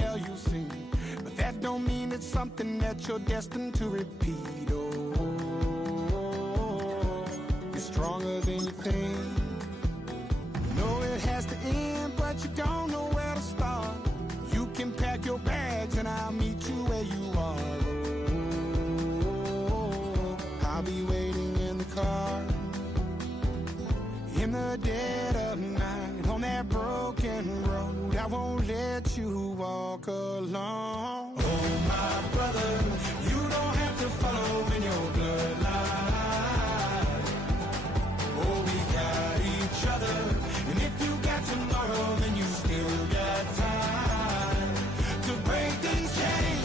hell you've seen, but that don't mean it's something that you're destined to repeat. Oh, you're stronger than you think. You know it has to end, but you don't know where to start. You can pack your bags and I'll meet you where you are. Oh, I'll be waiting in the car in the dead of night on that broken road. I won't let you walk alone. Oh, my brother, you don't have to follow in your bloodline. Oh, we got each other, and if you got tomorrow, then you still got time to break these chains.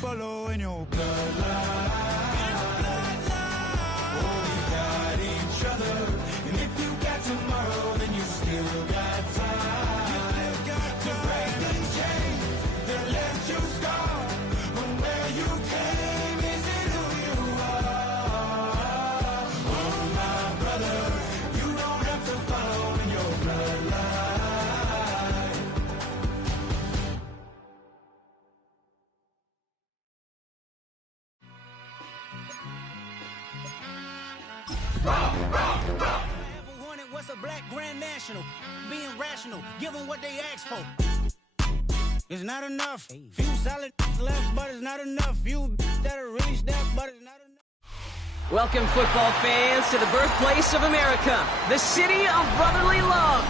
Follow in your bloodline. Oh, we got each other, and if you got tomorrow, then you still got time. You still got to break these chains that left you scarred. But where you came isn't who you are. Oh, my brother, you don't have to follow in your bloodline. What's a black grand national? Being rational, give them what they ask for. It's not enough. Few solid left, but it's not enough. Few that'll reach that, but it's not enough. Welcome, football fans, to the birthplace of America, the city of brotherly love.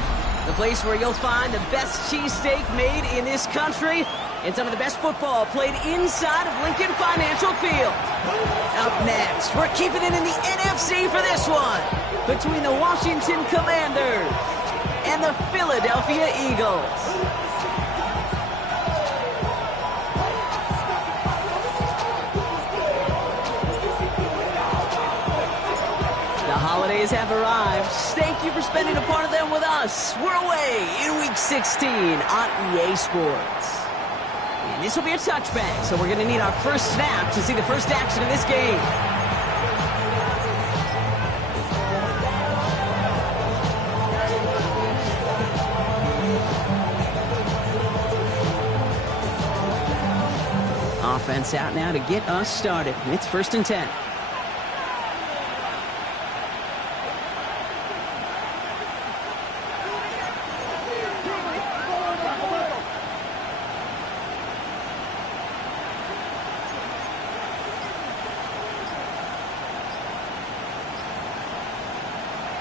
The place where you'll find the best cheesesteak made in this country and some of the best football played inside of Lincoln Financial Field. Up next, we're keeping it in the NFC for this one, between the Washington Commanders and the Philadelphia Eagles. The holidays have arrived. Thank you for spending a part of them with us. We're away in Week 16 on EA Sports. And this will be a touchback, so we're going to need our first snap to see the first action of this game. Offense out now to get us started. It's 1st and 10.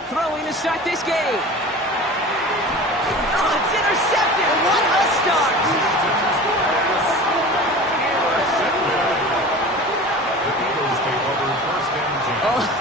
Throwing to start this game. Oh, it's intercepted. What a start.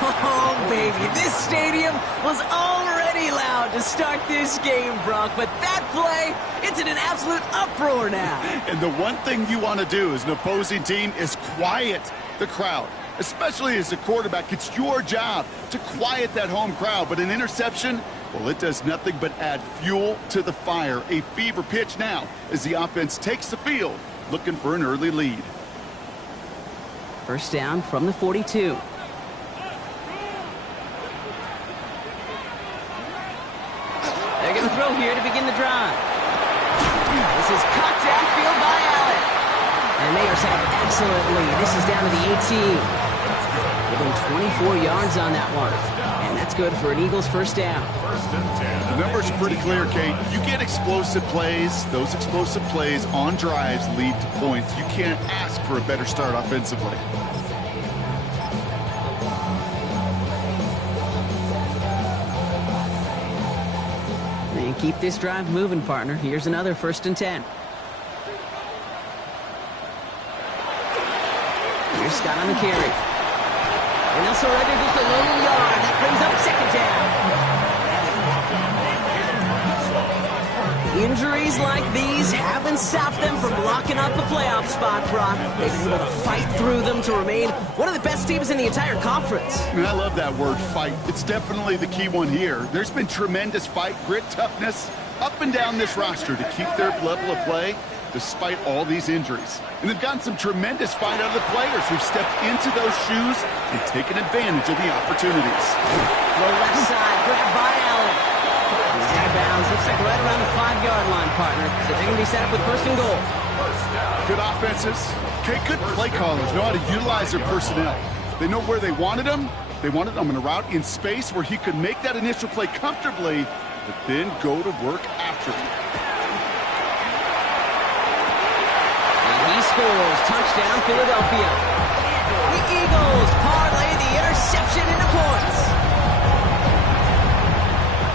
Oh, baby, this stadium was already loud to start this game, Brock, but that play, it's in an absolute uproar now. And the one thing you want to do as an opposing team is quiet the crowd, especially as a quarterback. It's your job to quiet that home crowd, but an interception, well, it does nothing but add fuel to the fire. A fever pitch now as the offense takes the field, looking for an early lead. First down from the 42. They're going to throw here to begin the drive. This is cut downfield by Allen. And they are set up excellently. This is down to the 18. Give them 24 yards on that one. And that's good for an Eagles first down. The numbers are pretty clear, Kate. You get explosive plays. Those explosive plays on drives lead to points. You can't ask for a better start offensively. And keep this drive moving, partner. Here's another 1st and 10. Here's Scott on the carry. And they'll surrender just a little yard. That brings up 2nd down. Injuries like these haven't stopped them from locking up a playoff spot, Brock. They've been able to fight through them to remain one of the best teams in the entire conference. And I love that word, fight. It's definitely the key one here. There's been tremendous fight, grit, toughness up and down this roster to keep their level of play despite all these injuries. And they've gotten some tremendous fight out of the players who've stepped into those shoes and taken advantage of the opportunities. The left side, grabbed by Allen. He's out of bounds. Looks like right around the 5-yard line, partner. So they're going to be set up with first and goal. Good offenses. Okay, good play callers know how to utilize their personnel. They know where they wanted them. They wanted them in a route in space where he could make that initial play comfortably, but then go to work after it. And he scores. Touchdown, Philadelphia. The Eagles parlay the interception into points.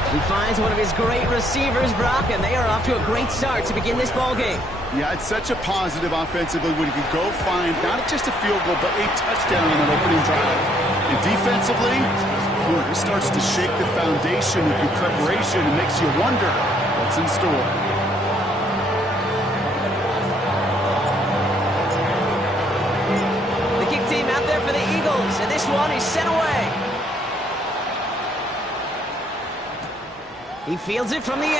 He finds one of his great receivers, Brock, and they are off to a great start to begin this ball game. Yeah, it's such a positive offensively when you can go find not just a field goal, but a touchdown on an opening drive. And defensively, it starts to shake the foundation of your preparation and makes you wonder what's in store. The kick team out there for the Eagles, and this one is sent away. He fields it from the 8.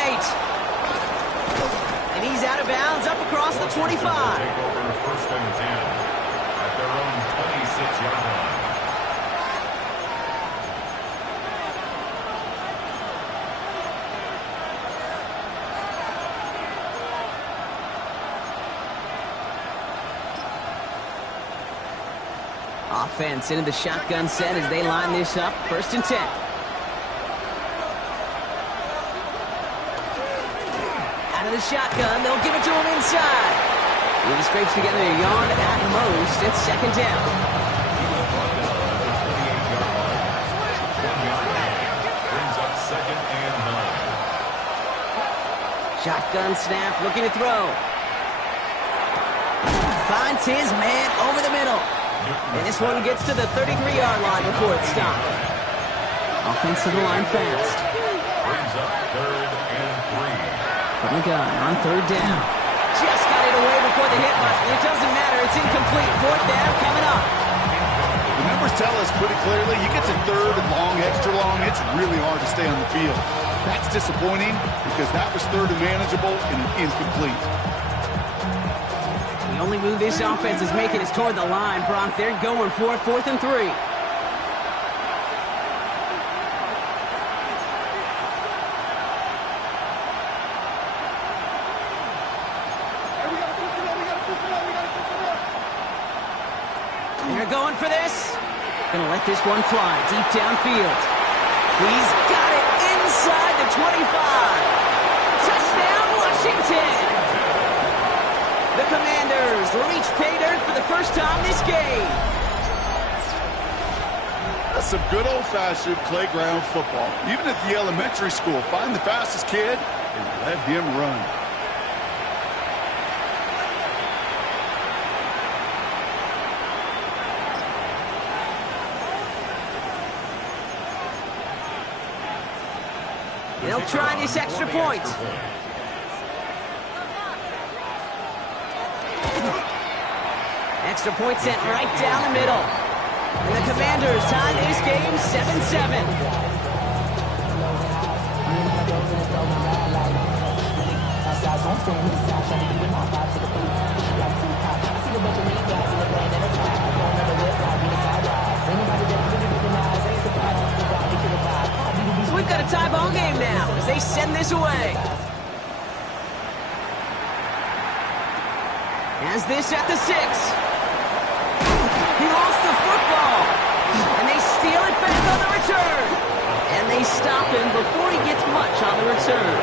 And he's out of bounds up across the 25. Take over first and 10 at their own 26-yard line. Offense into the shotgun set as they line this up. First and 10. Out of the shotgun, they'll give it to him inside. He scrapes together a yard at most. It's second down. Brings up second and 9. Shotgun snap, looking to throw. Finds his man over the middle. And this one gets to the 33-yard line before it's stopped. Offense to the line fast. Brings up third and 3. From the gun on third down. Just got it away before the hit button. It doesn't matter. It's incomplete. Fourth down coming up. The numbers tell us pretty clearly, you get to third and long, extra long, it's really hard to stay on the field. That's disappointing because that was third and manageable and an incomplete. The only move this offense is making is toward the line, Brock. They're going for it, fourth and 3. They're going for this. Gonna let this one fly deep downfield. He's got it inside the 25. Touchdown, Washington. The Commanders reach pay dirt for the first time this game. That's some good old-fashioned playground football. Even at the elementary school, find the fastest kid and let him run. They'll try this extra point. Extra point sent right down the middle. And the Commanders tie this game 7-7. So we've got a tie ball game now as they send this away. Has this at the 6. He lost the football. And they steal it back on the return. And they stop him before he gets much on the return.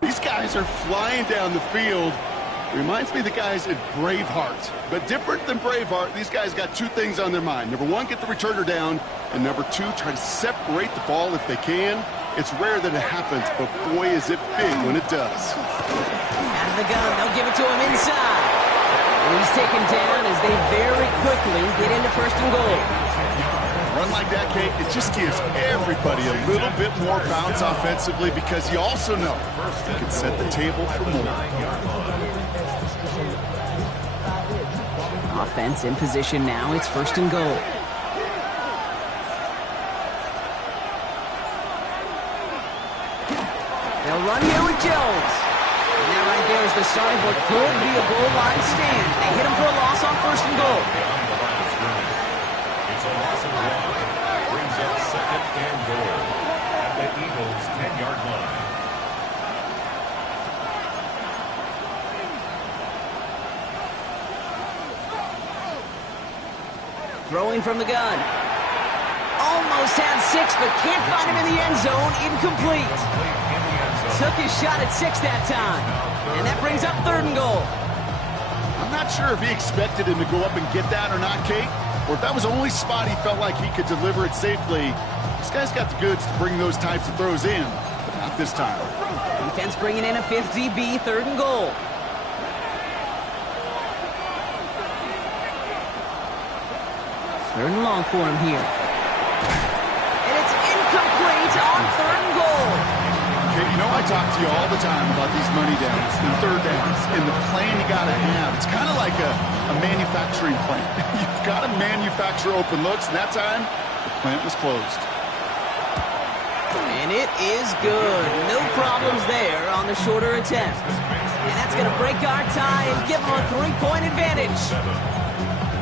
These guys are flying down the field. Reminds me of the guys at Braveheart. But different than Braveheart, these guys got two things on their mind. Number one, get the returner down. And number two, try to separate the ball if they can. It's rare that it happens, but boy, is it big when it does. Out of the gun, they'll give it to him inside. And he's taken down as they very quickly get into first and goal. Run like that, Kate, it just gives everybody a little bit more bounce offensively because you also know you can set the table for more. Offense in position now. It's first and goal. They'll run here with Jones. And that right there is the start of what could be a goal line stand. They hit him for a loss on first and goal. It's a loss of 1. Brings up second and goal at the Eagles' 10-yard line. Throwing from the gun. Almost had 6, but can't find him in the end zone. Incomplete. Took his shot at 6 that time. And that brings up third and goal. I'm not sure if he expected him to go up and get that or not, Kate, or if that was the only spot he felt like he could deliver it safely. This guy's got the goods to bring those types of throws in, but not this time. Defense bringing in a 5th DB, third and goal. Third and long for him here. And it's incomplete on third and goal. Okay, you know I talk to you all the time about these money downs and third downs and the plan you got to have. It's kind of like a manufacturing plant. You've got to manufacture open looks, and that time, the plant was closed. And it is good. No problems there on the shorter attempt. And that's going to break our tie and give them a 3-point advantage.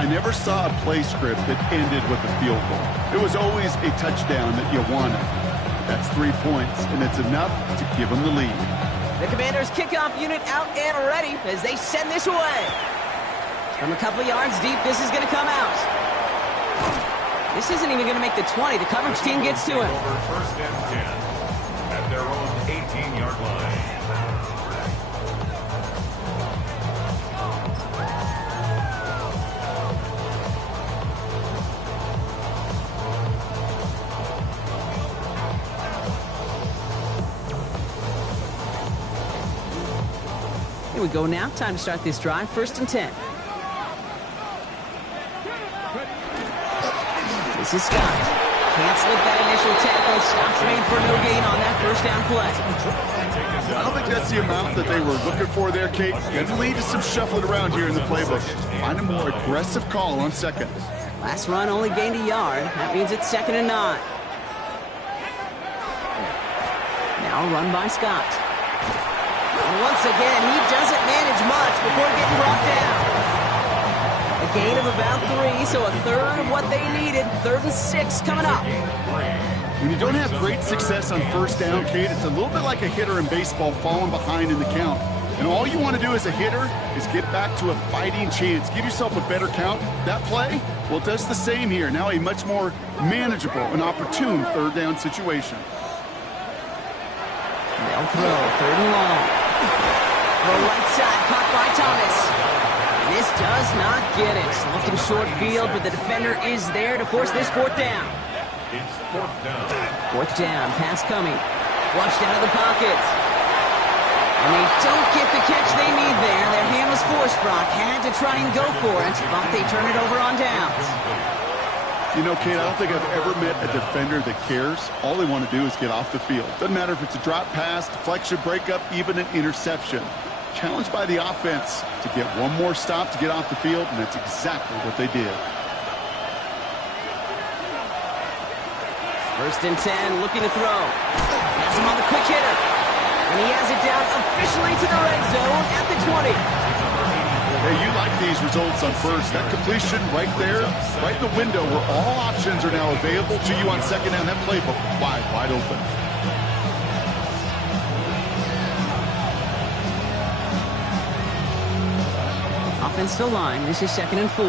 I never saw a play script that ended with a field goal. It was always a touchdown that you wanted. That's 3 points, and it's enough to give them the lead. The Commanders' kickoff unit out and ready as they send this away. From a couple of yards deep, this is going to come out. This isn't even going to make the 20. The coverage team gets to him. Over first and 10 at their own 18-yard line. Here we go now. Time to start this drive. First and 10. This is Scott. Can't slip that initial tackle. Stops made for no gain on that first down play. I don't think that's the amount that they were looking for there, Kate. Going to lead to some shuffling around here in the playbook. Find a more aggressive call on second. Last run only gained a yard. That means it's 2nd and 9. Now a run by Scott. And once again, he doesn't manage much before getting brought down. A gain of about 3, so a third of what they needed. 3rd and 6 coming up. When you don't have great success on first down, Kate, it's a little bit like a hitter in baseball falling behind in the count. And all you want to do as a hitter is get back to a fighting chance. Give yourself a better count. That play, well, it does the same here. Now a much more manageable and opportune third down situation. They'll throw. 3rd and long. Throw right side, caught by Thomas. And this does not get it. Looking short field, but the defender is there to force this 4th down. It's 4th down. 4th down, pass coming. Flushed out of the pocket. And they don't get the catch they need there. Their hand was forced, Brock. Had to try and go for it, but they turn it over on downs. You know, Kate, I don't think I've ever met a defender that cares. All they want to do is get off the field. Doesn't matter if it's a drop pass, deflection, breakup, even an interception. Challenged by the offense to get one more stop to get off the field, and that's exactly what they did. 1st and 10, looking to throw. Has him on the quick hitter. And he has it down officially to the red zone at the 20. Hey, you like these results on first. That completion right there, right in the window where all options are now available to you on second down. That playbook wide open. Offensive line, this is 2nd and 4.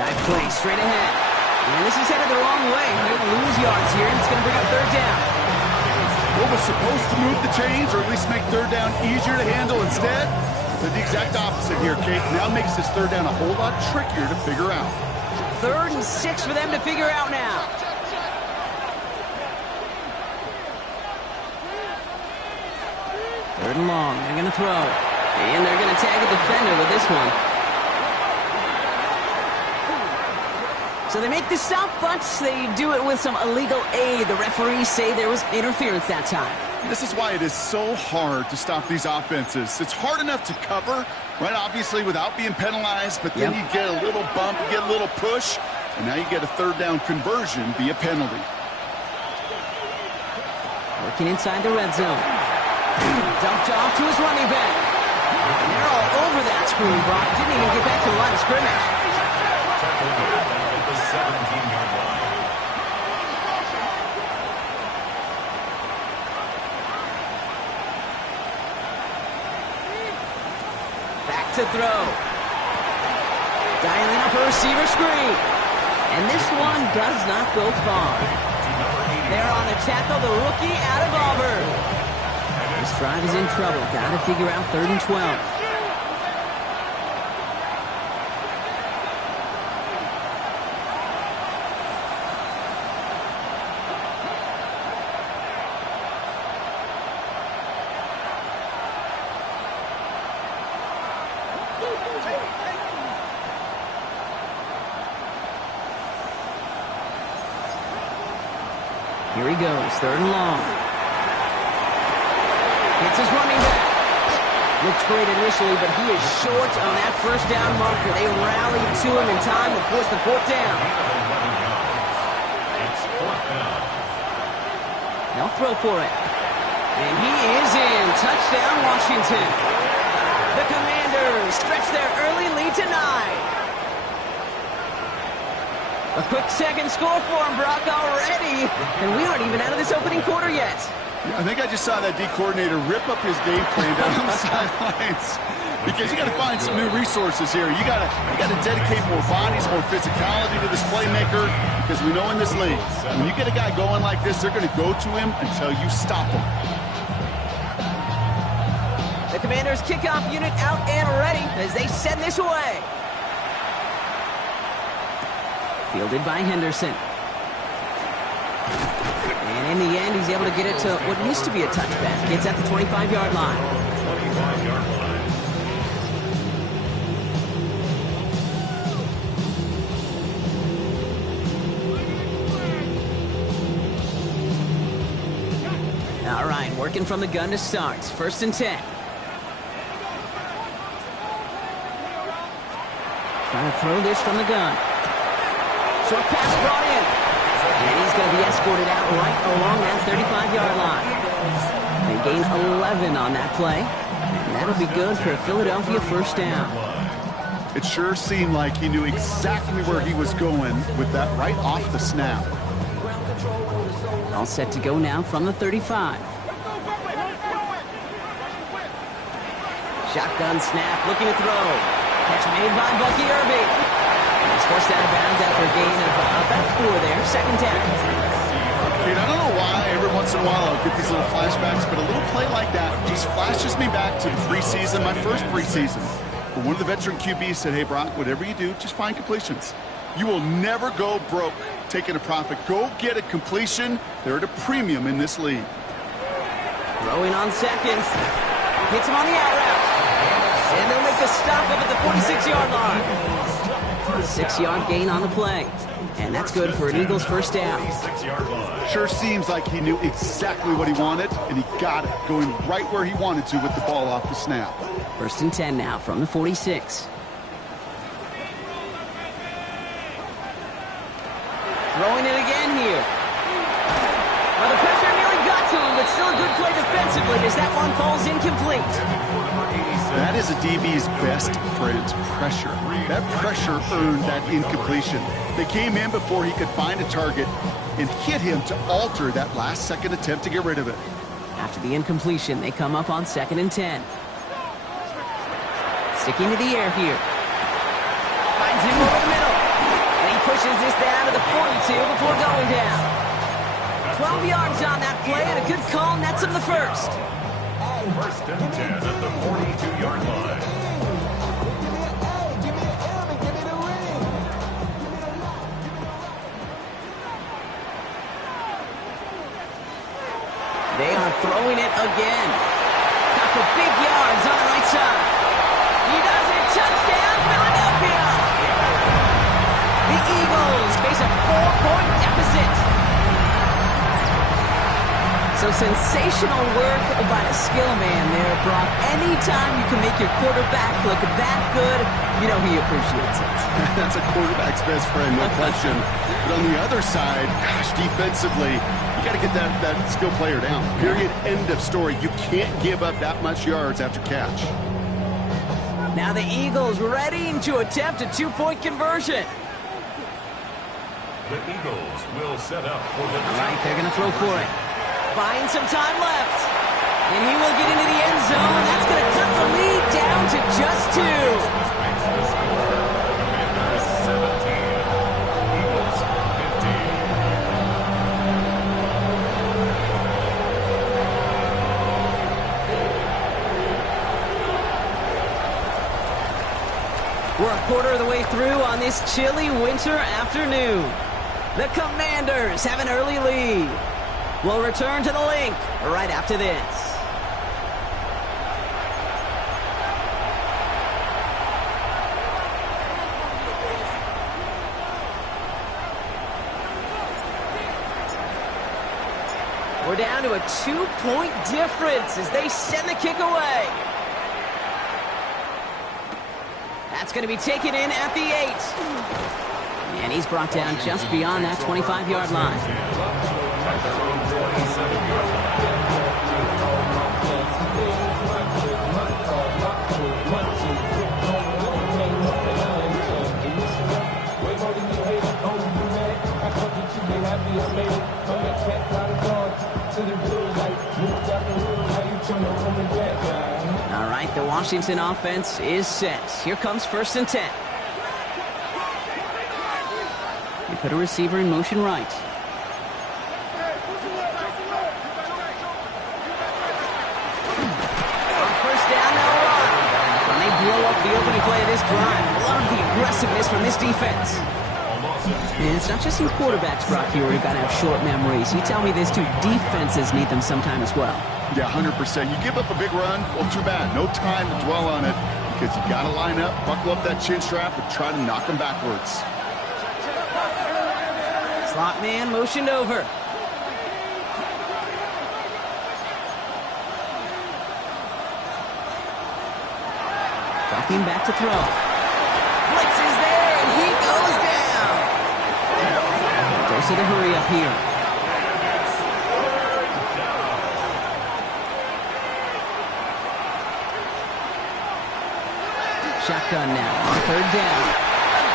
Dive play straight ahead. And this is headed the wrong way. They're going to lose yards here, and it's going to bring up third down. What was supposed to move the chains, or at least make third down easier to handle instead? They're the exact opposite here, Kate. Now makes this third down a whole lot trickier to figure out. 3rd and 6 for them to figure out now. Third and long. They're going to throw. And they're going to tag a defender with this one. So they make the stop, but they do it with some illegal aid. The referees say there was interference that time. This is why it is so hard to stop these offenses. It's hard enough to cover, right, obviously, without being penalized, but then you get a little bump, you get a little push, and now you get a third down conversion via penalty. Working inside the red zone. Dumped off to his running back. And they're all over that screen, Brock. Didn't even get back to the line of scrimmage. At the 17-yard line. Back to throw. Dialing up a receiver screen. And this one does not go far. They're on a tackle, the rookie out of Auburn. This drive is in trouble. Got to figure out 3rd and 12. Here he goes, 3rd and long. It's his running back. Looks great initially, but he is short on that first down marker. They rallied to him in time to force the 4th down. It's 4th down. They'll throw for it. And he is in. Touchdown, Washington. The Commanders stretch their early lead to 9. A quick second score for him, Brock, already. And we aren't even out of this opening quarter yet. Yeah, I think I just saw that D coordinator rip up his game plan down on the sidelines, because you got to find some new resources here. You got to dedicate more bodies, more physicality to this playmaker, because we know in this league, when you get a guy going like this, they're going to go to him until you stop him. The Commanders' kickoff unit out and ready as they send this away. Fielded by Henderson. And in the end, he's able to get it to what used to be a touchback. It's at the 25-yard line. 25-yard line. All right, working from the gun to start. 1st and 10. Trying to throw this from the gun. Short pass brought in. And he's going to be escorted out right along that 35-yard line. They gain 11 on that play. And that'll be good for a Philadelphia 1st down. It sure seemed like he knew exactly where he was going with that right off the snap. All set to go now from the 35. Shotgun snap, looking to throw. Catch made by Bucky Irving. He's forced out of bounds after a gain of about 4 there. 2nd down. Dude, I don't know why every once in a while I'll get these little flashbacks, but a little play like that just flashes me back to the preseason, my first preseason. But one of the veteran QBs said, hey, Brock, whatever you do, just find completions. You will never go broke taking a profit. Go get a completion. They're at a premium in this league. Throwing on seconds. Hits him on the out route. And they'll make the stop up at the 46-yard line. 6-yard gain on the play. And that's good for an Eagles 1st down. Sure seems like he knew exactly what he wanted, and he got it, going right where he wanted to with the ball off the snap. 1st and 10 now from the 46. Throwing it again here. Well, the pressure nearly got to him, but still a good play defensively as that one falls incomplete. That is a DB's best friend, pressure. That pressure earned that incompletion. They came in before he could find a target and hit him to alter that last-second attempt to get rid of it. After the incompletion, they come up on 2nd and 10. Sticking to the air here. Finds him over the middle. pushes this down to the 42 before going down. 12 yards on that play, and a good call nets him the first. First and 10 at the 42-yard line. They are throwing it again. Got for big yards on the right side. He does it. Touchdown, Philadelphia. The Eagles face a 4-point deficit. So sensational work by the skill man there, Brock. Anytime you can make your quarterback look that good, you know he appreciates it. That's a quarterback's best friend, no question. But on the other side, gosh, defensively, you got to get that skill player down. Period. End of story. You can't give up that much yards after catch. Now the Eagles ready to attempt a 2-point conversion. The Eagles will set up for the... All right, they're going to throw for it. Buying some time left. And he will get into the end zone. And that's going to cut the lead down to just 2. Makes the score. Commanders 17. Eagles 15. We're a quarter of the way through on this chilly winter afternoon. The Commanders have an early lead. We'll return to the link right after this. We're down to a 2-point difference as they send the kick away. That's going to be taken in at the 8. And he's brought down just beyond that 25-yard line. All right, the Washington offense is set. Here comes 1st and 10. They put a receiver in motion right. On 1st down, they'll run. When they blow up the opening play of this drive, love the aggressiveness from this defense. And it's not just your quarterbacks, Brock, here who got to have short memories. You tell me this too, defenses need them sometime as well. Yeah, 100%. You give up a big run, well, too bad. No time to dwell on it because you got to line up, buckle up that chin strap, and try to knock them backwards. Slot man motioned over. Dropping back to throw. Blitz is there, and he goes down. Dose of the hurry up here. Shotgun now on 3rd down.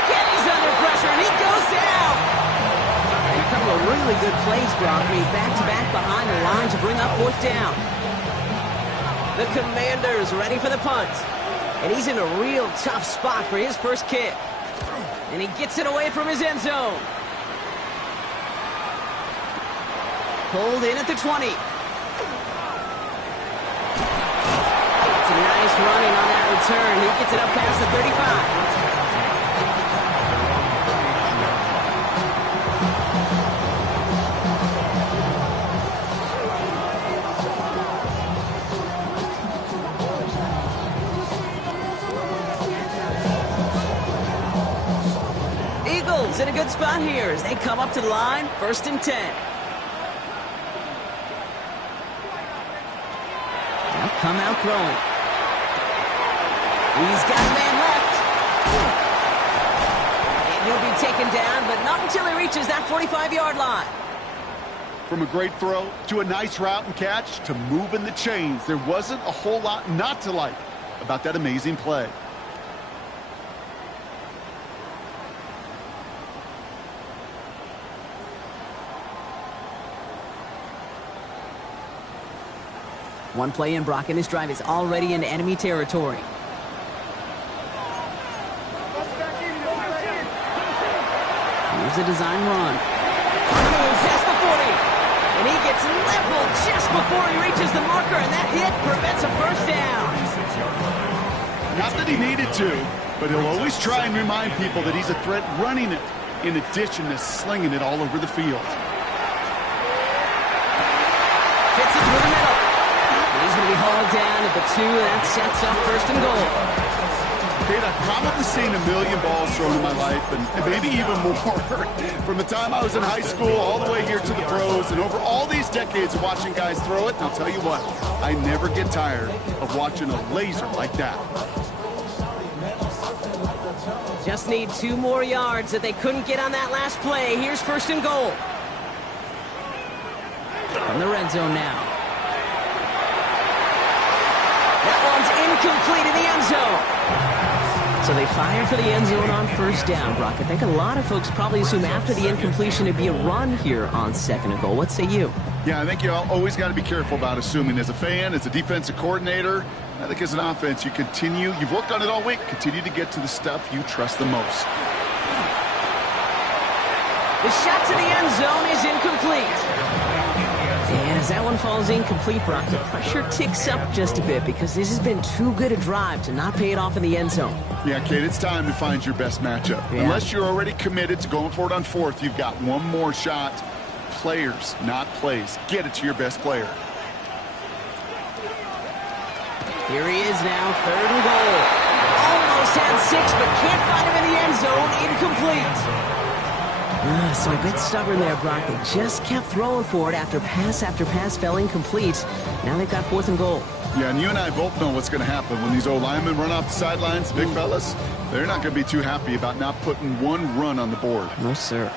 Again, he's under pressure, and he goes down. And a couple of really good plays, Brock, made back-to-back behind the line to bring up 4th down. The Commanders ready for the punt. And he's in a real tough spot for his first kick. And he gets it away from his end zone. Pulled in at the 20. It's a nice running on that return. He gets it up past the 35. Eagles in a good spot here as they come up to the line, 1st and 10. They'll come out throwing. He's got a man left. And he'll be taken down, but not until he reaches that 45-yard line. From a great throw to a nice route and catch to moving the chains, there wasn't a whole lot not to like about that amazing play. One play in, Brock, and this drive is already in enemy territory. Here's a design run. On the move, past the 40. And he gets leveled just before he reaches the marker, and that hit prevents a first down. Not that he needed to, but he'll always try and remind people that he's a threat running it, in addition to slinging it all over the field. Fits it through the middle. And he's going to be hauled down at the 2, and that sets up first and goal. Kate, I've probably seen a million balls thrown in my life, and maybe even more. From the time I was in high school all the way here to the pros, and over all these decades of watching guys throw it, and I'll tell you what, I never get tired of watching a laser like that. Just need 2 more yards that they couldn't get on that last play. Here's first and goal. From the red zone now. That one's incomplete in the end zone. So they fire for the end zone on first down, Brock. I think a lot of folks probably assume after the incompletion it'd be a run here on second and goal. What say you? Yeah, I think you always got to be careful about assuming. As a fan, as a defensive coordinator, I think as an offense, you've worked on it all week, continue to get to the stuff you trust the most. The shot to the end zone is incomplete. And as that one falls incomplete, Brock, the pressure ticks up just a bit because this has been too good a drive to not pay it off in the end zone. Yeah, Kate, it's time to find your best matchup. Yeah. Unless you're already committed to going for it on fourth, you've got one more shot. Players, not plays. Get it to your best player. Here he is now, third and goal. Almost had 6, but can't find him in the end zone. Incomplete. So a bit stubborn there, Brock. They just kept throwing for it after pass fell incomplete. Now they've got fourth and goal. Yeah, and you and I both know what's going to happen when these O-linemen run off the sidelines, big fellas. They're not going to be too happy about not putting one run on the board. No, sir.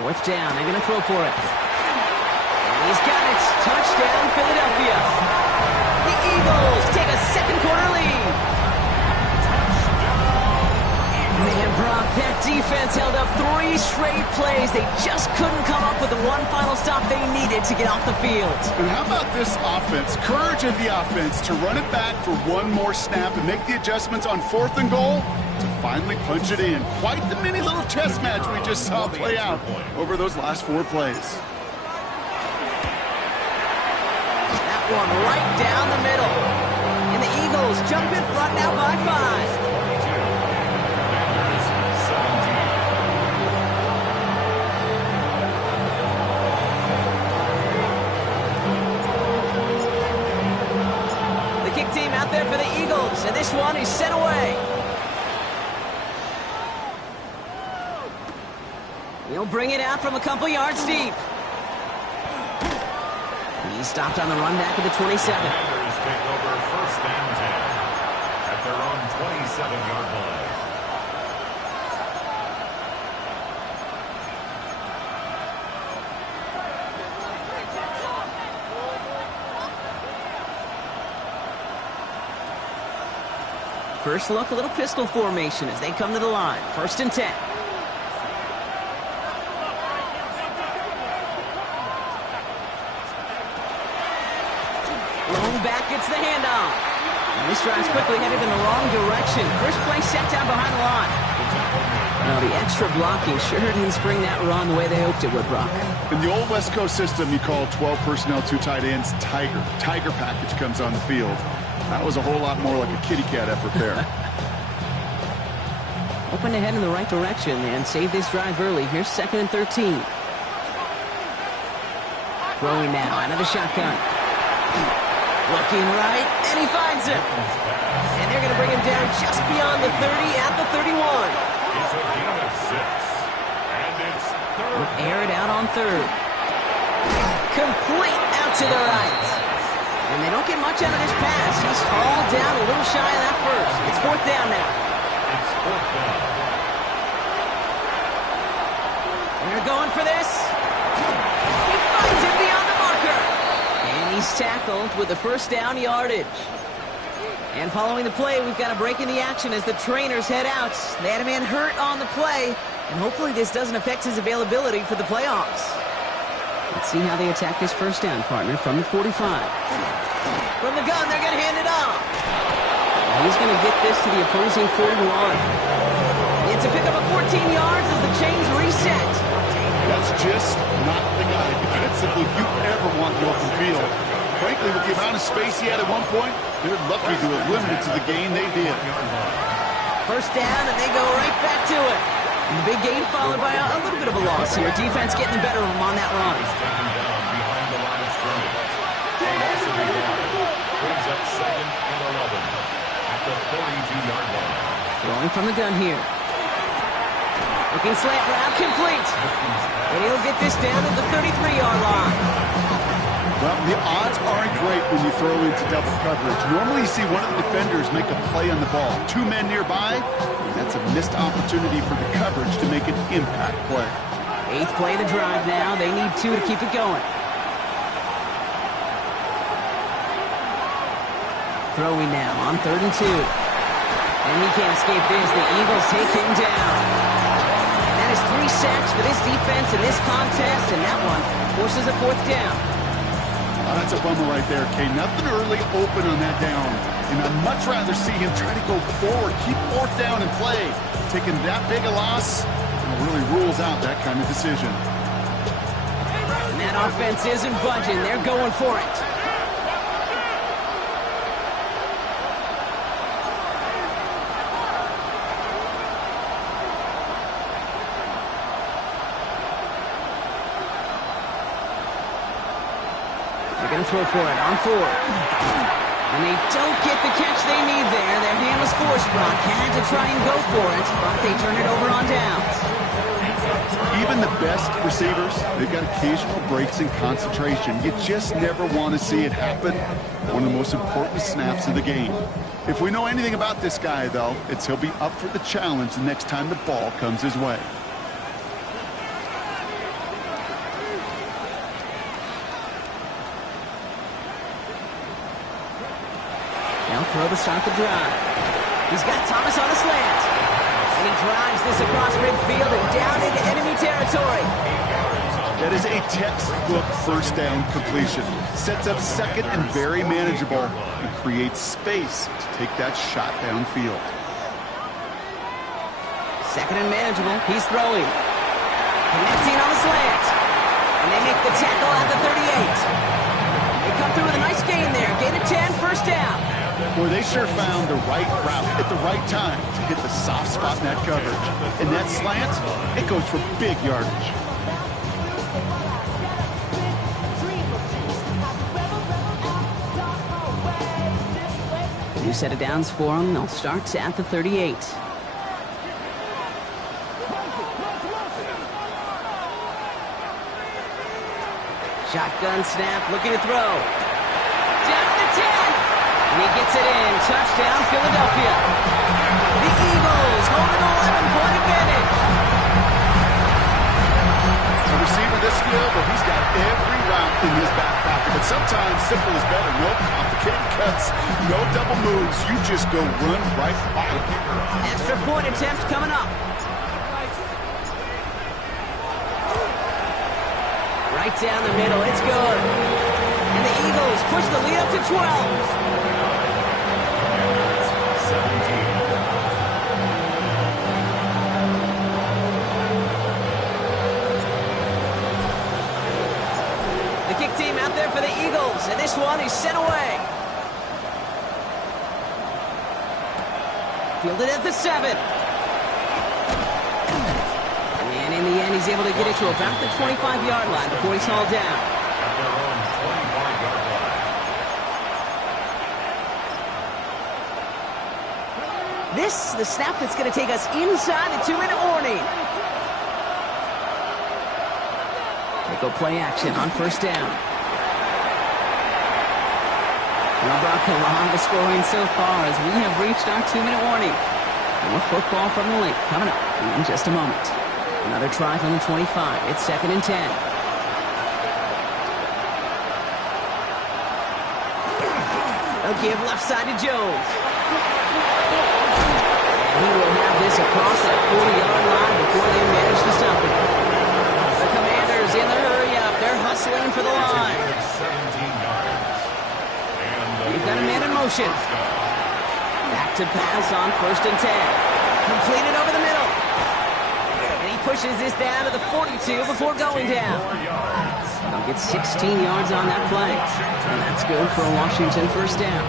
Fourth down. They're going to throw for it. And he's got it. Touchdown, Philadelphia. The Eagles take a second quarter lead. Man, Brock, that defense held up 3 straight plays. They just couldn't come up with the one final stop they needed to get off the field. And how about this offense? Courage of the offense to run it back for one more snap and make the adjustments on fourth and goal to finally punch it in. Quite the mini little chess match we just saw play out over those last 4 plays. That one right down the middle. And the Eagles jump in front now by 5. Team out there for the Eagles, and this one is sent away. He'll bring it out from a couple yards deep. He stopped on the run back at the 27. Commanders take over first and 10 at their own 27-yard line. First look, a little pistol formation as they come to the line. First and 10. Long back gets the handoff. And this drive's quickly headed in the wrong direction. First play set down behind the line. Now the extra blocking sure didn't spring that run the way they hoped it would, Brock. In the old West Coast system, you call 12 personnel, 2 tight ends, Tiger. Tiger package comes on the field. That was a whole lot more like a kitty cat effort there. Hoping to head in the right direction and save this drive early. Here's second and 13. Throwing now out of the shotgun. Looking right, and he finds it. And they're going to bring him down just beyond the 30 at the 31. It's a gain of 6. And it's third. We'll air it out on third. Complete out to the right. And they don't get much out of this pass. He's hauled down a little shy of that first. It's fourth down now. It's fourth down. They're going for this. He finds it beyond the marker. And he's tackled with the first down yardage. And following the play, we've got a break in the action as the trainers head out. They had a man hurt on the play, and hopefully this doesn't affect his availability for the playoffs. Let's see how they attack this first down, partner, from the 45. From the gun, they're going to hand it off. He's going to get this to the opposing 41. It's a pickup of 14 yards as the chains reset. That's just not the guy defensively you ever want in the open field. Frankly, with the amount of space he had at one point, they're lucky to have limited to the gain they did. First down, and they go right back to it. And the big gain followed by a little bit of a loss here. Defense getting the better of them on that run. Taken down behind the line of scrimmage. A loss of 11 brings up 2nd and 11 at the 42-yard line. Throwing from the gun here. Looking slant route complete. And he'll get this down to the 33-yard line. Well, the odds aren't great when you throw into double coverage. Normally you see one of the defenders make a play on the ball. 2 men nearby, and that's a missed opportunity for the coverage to make an impact play. 8th play of the drive now. They need 2 to keep it going. Throwing now on 3rd and 2. And he can't escape this. The Eagles take him down. And that is 3 sacks for this defense in this contest, and that one forces a 4th down. Oh, that's a bummer right there, Kay. Nothing early open on that down. And I'd much rather see him try to go forward, keep 4th down and play. Taking that big a loss really rules out that kind of decision. And that offense isn't budging. They're going for it. They're going to throw for it on 4. And they don't get the catch they need there. Their hand was forced. Brock had to try and go for it, but they turn it over on downs. Even the best receivers, they've got occasional breaks in concentration. You just never want to see it happen. One of the most important snaps of the game. If we know anything about this guy, though, it's he'll be up for the challenge the next time the ball comes his way. Now throw to start the drive. He's got Thomas on a slant. And he drives this across midfield and down into enemy territory. That is a textbook first down completion. Sets up 2nd and very manageable and creates space to take that shot downfield. 2nd and manageable. He's throwing. Connecting on the slant. And they make the tackle at the 38. They come through with a nice gain there. Gain of 10, first down. Boy, they sure found the right route at the right time to hit the soft spot in that coverage. And that slant, it goes for big yardage. New set of downs for them. They'll start at the 38. Shotgun snap, looking to throw. Down to 10. And he gets it in. Touchdown, Philadelphia. The Eagles hold an 11-point advantage. A receiver this skilled, but he's got every route in his back pocket. But sometimes simple is better. No complicated cuts, no double moves. You just go run right by it. Extra point attempt coming up. Right down the middle. It's good. And the Eagles push the lead up to 12. Kick team out there for the Eagles, and this one is sent away. Fielded at the 7. And in the end, he's able to get it to about the 25-yard line before he's hauled down. At their own 25-yard line. This, the snap that's going to take us inside the 2-minute warning. They go play action on first down. Well, Brock, a lot of scoring so far as we have reached our 2-minute warning. More football from the link coming up in just a moment. Another try from the 25. It's 2nd and 10. They'll give left side to Jones. And he will have this across that 40-yard line before they manage to stop it. The Commanders in the hurry-up. They're hustling for the line. 17 yards. We've got a man in motion. Back to pass on 1st and 10. Completed over the middle. And he pushes this down to the 42 before going down. He'll get 16 yards on that play. And that's good for a Washington 1st down.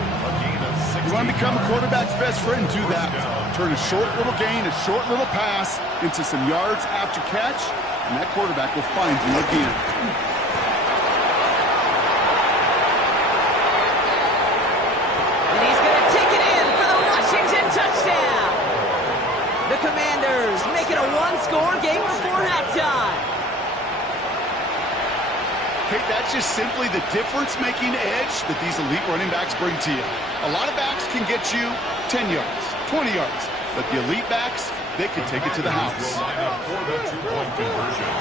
You want to become a quarterback's best friend, do that. Turn a short little gain, a short little pass into some yards after catch, and that quarterback will find you again. And he's going to take it in for the Washington touchdown. The Commanders make it a one-score game before halftime. Okay, that's just simply the difference-making edge that these elite running backs bring to you. A lot of backs can get you 10 yards, 20 yards, but the elite backs, they can take it to the house.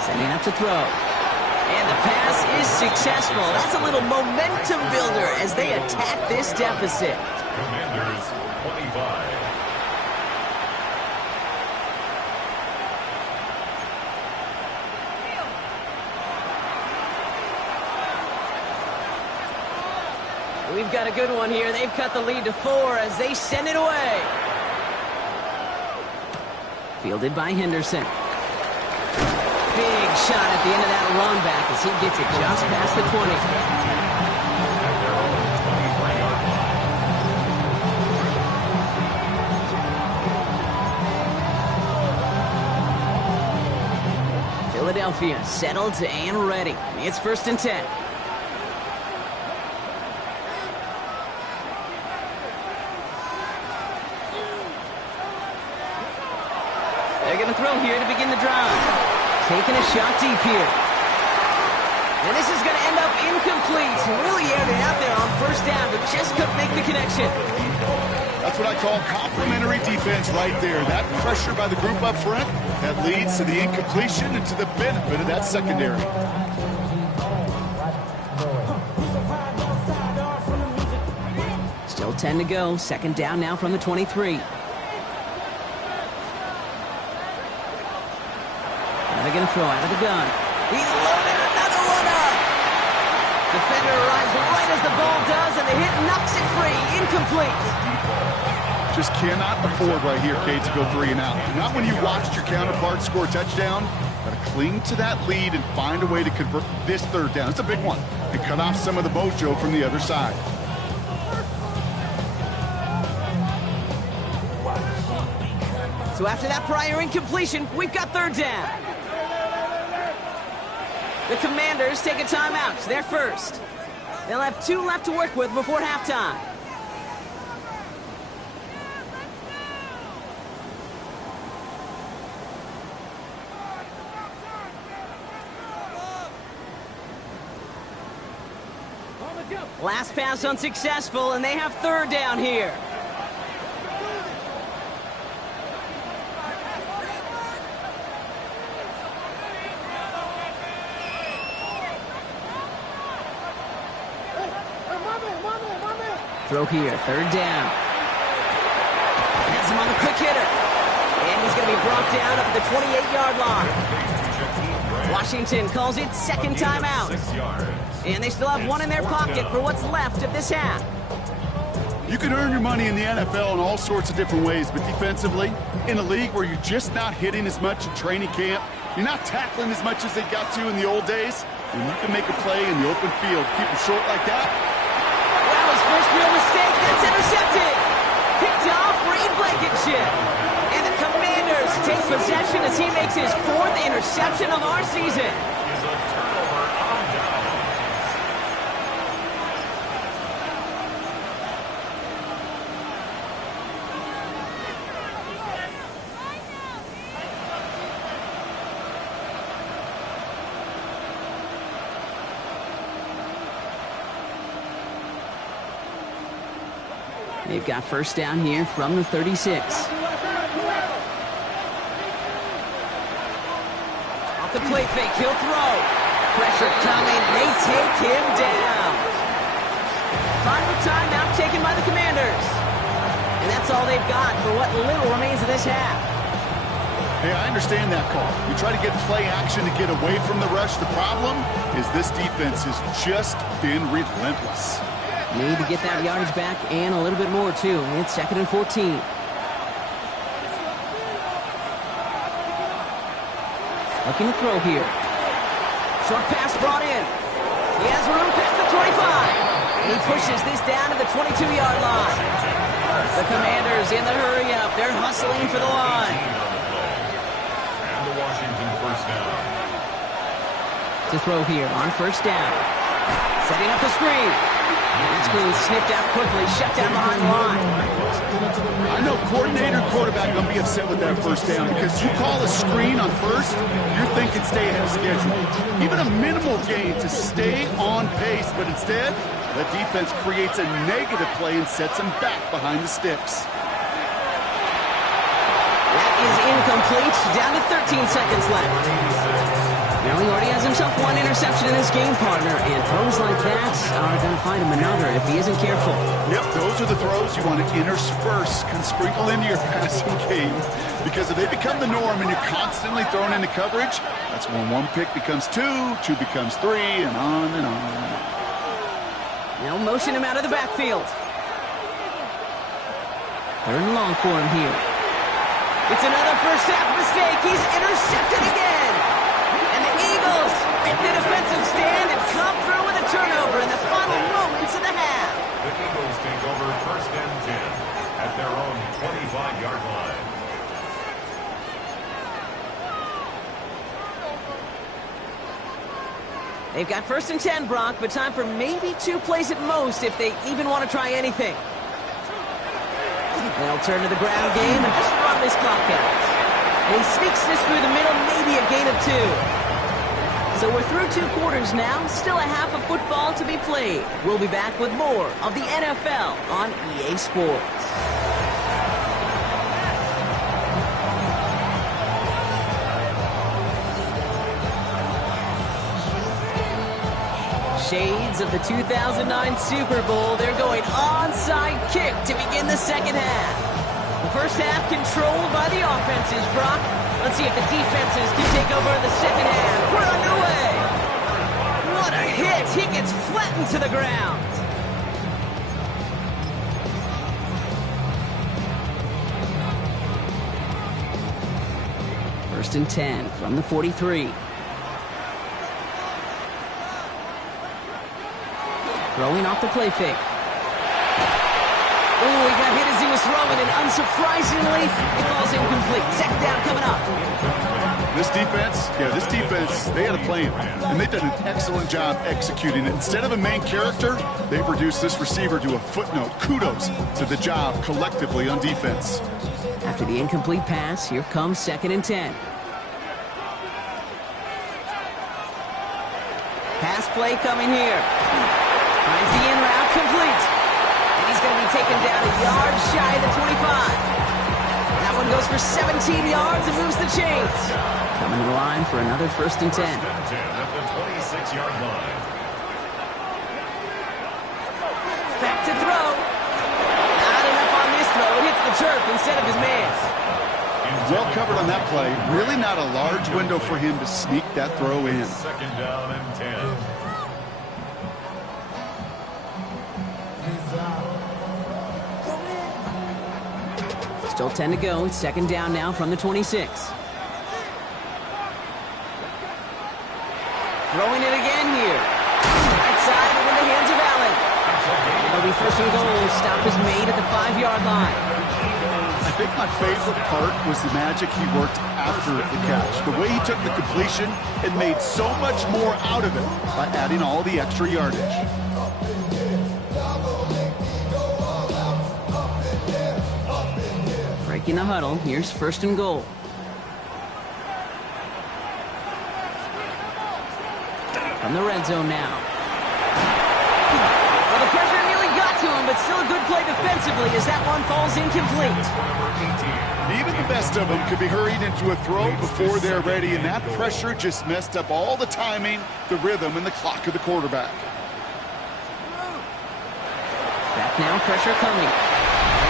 Setting up to throw. And the pass is successful. That's a little momentum builder as they attack this deficit. Commanders 25. We've got a good one here. They've cut the lead to 4 as they send it away. Fielded by Henderson. Big shot at the end of that run back as he gets it just past the 20. Philadelphia settled and ready. It's 1st and 10. They're going to throw here to begin the drive. Taking a shot deep here. And this is going to end up incomplete. Really aired it out there on 1st down, but just couldn't make the connection. That's what I call complementary defense right there. That pressure by the group up front, that leads to the incompletion and to the benefit of that secondary. Still 10 to go. 2nd down now from the 23. They're going to throw out of the gun. He's loaded, another one up. Defender arrives right as the ball does, and the hit knocks it free. Incomplete. Just cannot afford right here, Kate, to go 3 and out. Not when you watched your counterpart score a touchdown. Got to cling to that lead and find a way to convert this 3rd down. It's a big one. And cut off some of the mojo from the other side. So after that prior incompletion, we've got 3rd down. The Commanders take a timeout. They're first. They'll have 2 left to work with before halftime. Last pass unsuccessful, and they have 3rd down here. Throw here, 3rd down. Has him on the quick hitter. And he's going to be brought down up at the 28-yard line. Washington calls it 2nd timeout. And they still have 1 in their pocket for what's left of this half. You can earn your money in the NFL in all sorts of different ways, but defensively, in a league where you're just not hitting as much in training camp, you're not tackling as much as they got to in the old days, and you can make a play in the open field. Keep it short like that. First real mistake, that's intercepted. Picked off Reed Blankenship. And the Commanders take possession as he makes his 4th interception of our season. Is a turnover on downs. They've got 1st down here from the 36. Off the play fake, he'll throw. Pressure coming, and they take him down. Final timeout taken by the Commanders. And that's all they've got for what little remains of this half. Hey, I understand that call. You try to get play action to get away from the rush. The problem is this defense has just been relentless. Need to get that yardage back and a little bit more, too. It's 2nd and 14. Looking to throw here. Short pass brought in. He has room past the 25. And he pushes this down to the 22-yard line. The Commanders in the hurry-up. They're hustling for the line. And the Washington first down. To throw here on first down. Setting up the screen. That screen snipped out quickly, shut down behind the line. I know coordinator and quarterback going to be upset with that first down because you call a screen on first, you're thinking stay ahead of schedule. Even a minimal gain to stay on pace, but instead, the defense creates a negative play and sets them back behind the sticks. That is incomplete. Down to 13 seconds left. Now he already has himself one interception in his game, partner, and throws like that are going to find him another if he isn't careful. Yep, those are the throws you want to intersperse, can sprinkle into your passing game, because if they become the norm and you're constantly thrown into coverage, that's when one pick becomes two becomes three, and on and on. Now motion him out of the backfield. 3rd and long for him here. It's another first half mistake. He's intercepted again. And the Eagles get the defensive stand and come through with a turnover in the final moments of the half. The Eagles take over 1st and 10 at their own 25-yard line. They've got 1st and 10, Brock, but time for maybe 2 plays at most if they even want to try anything. They'll turn to the ground game and just run this clock out. And he sneaks this through the middle, maybe a gain of 2. So we're through 2 quarters now, still a half of football to be played. We'll be back with more of the NFL on EA Sports. Shades of the 2009 Super Bowl. They're going onside kick to begin the second half. The first half controlled by the offenses, Brock. Let's see if the defenses can take over in the second half. We're underway. What a hit. He gets flattened to the ground. First and 10 from the 43. Throwing off the play fake. Oh, he got hit as he was throwing, and unsurprisingly, it falls incomplete. 2nd down coming up. This defense, they had a plan, and they've done an excellent job executing it. Instead of a main character, they've reduced this receiver to a footnote. Kudos to the job collectively on defense. After the incomplete pass, here comes 2nd and 10. Pass play coming here. Finds the in route complete. And he's going to be taken down a yard shy of the 25. That one goes for 17 yards and moves the chains. Coming to the line for another 1st and 10. 1st and 10 at the 26-yard line. Back to throw. Not enough on this throw. It hits the turf instead of his man. Well covered on that play. Really not a large window for him to sneak that throw in. 2nd down and 10. Still 10 to go. It's 2nd down now from the 26. Throwing it again here. Right side and in the hands of Allen. It'll be 1st and goal. Stop is made at the 5-yard line. I think my favorite part was the magic he worked after the catch. The way he took the completion and made so much more out of it by adding all the extra yardage. Breaking the huddle. Here's 1st and goal. From the red zone now. Well, the pressure nearly got to him, but still a good play defensively as that one falls incomplete. Even the best of them could be hurried into a throw before they're ready, and that pressure just messed up all the timing, the rhythm, and the clock of the quarterback. Back now, pressure coming.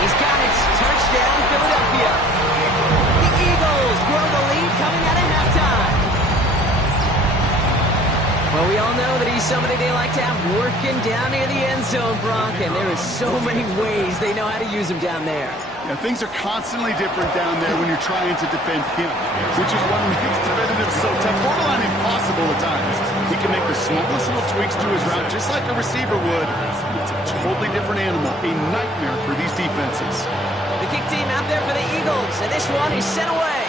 He's got it. Touchdown, Philadelphia. The Eagles grow the lead coming out of halftime. Well, we all know that he's somebody they like to have working down near the end zone, Brock, and there is so many ways they know how to use him down there. Yeah, things are constantly different down there when you're trying to defend him, which is what makes defending him so tough, borderline impossible at times. He can make the smallest little tweaks to his route just like a receiver would. It's a totally different animal, a nightmare for these defenses. The kick team out there for the Eagles, and this one is sent away.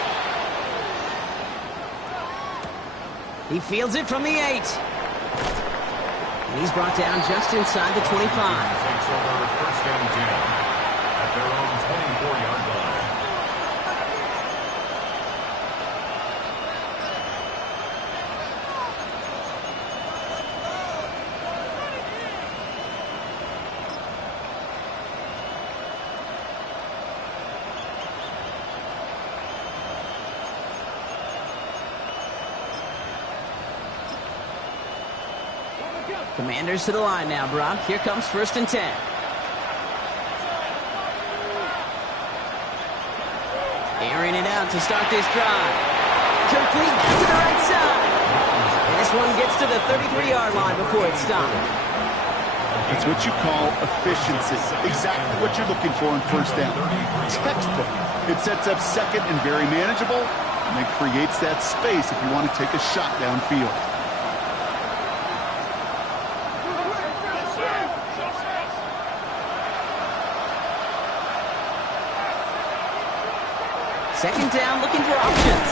He fields it from the 8. And he's brought down just inside the 25. Takes over first and 10 at their own 24-yard line. Commanders to the line now, Brock. Here comes first and 10. Airing it out to start this drive. Complete to the right side. And this one gets to the 33-yard line before it's stopped. It's what you call efficiency. Exactly what you're looking for in first down. Textbook. It sets up second and very manageable, and it creates that space if you want to take a shot downfield. Second down, looking for options.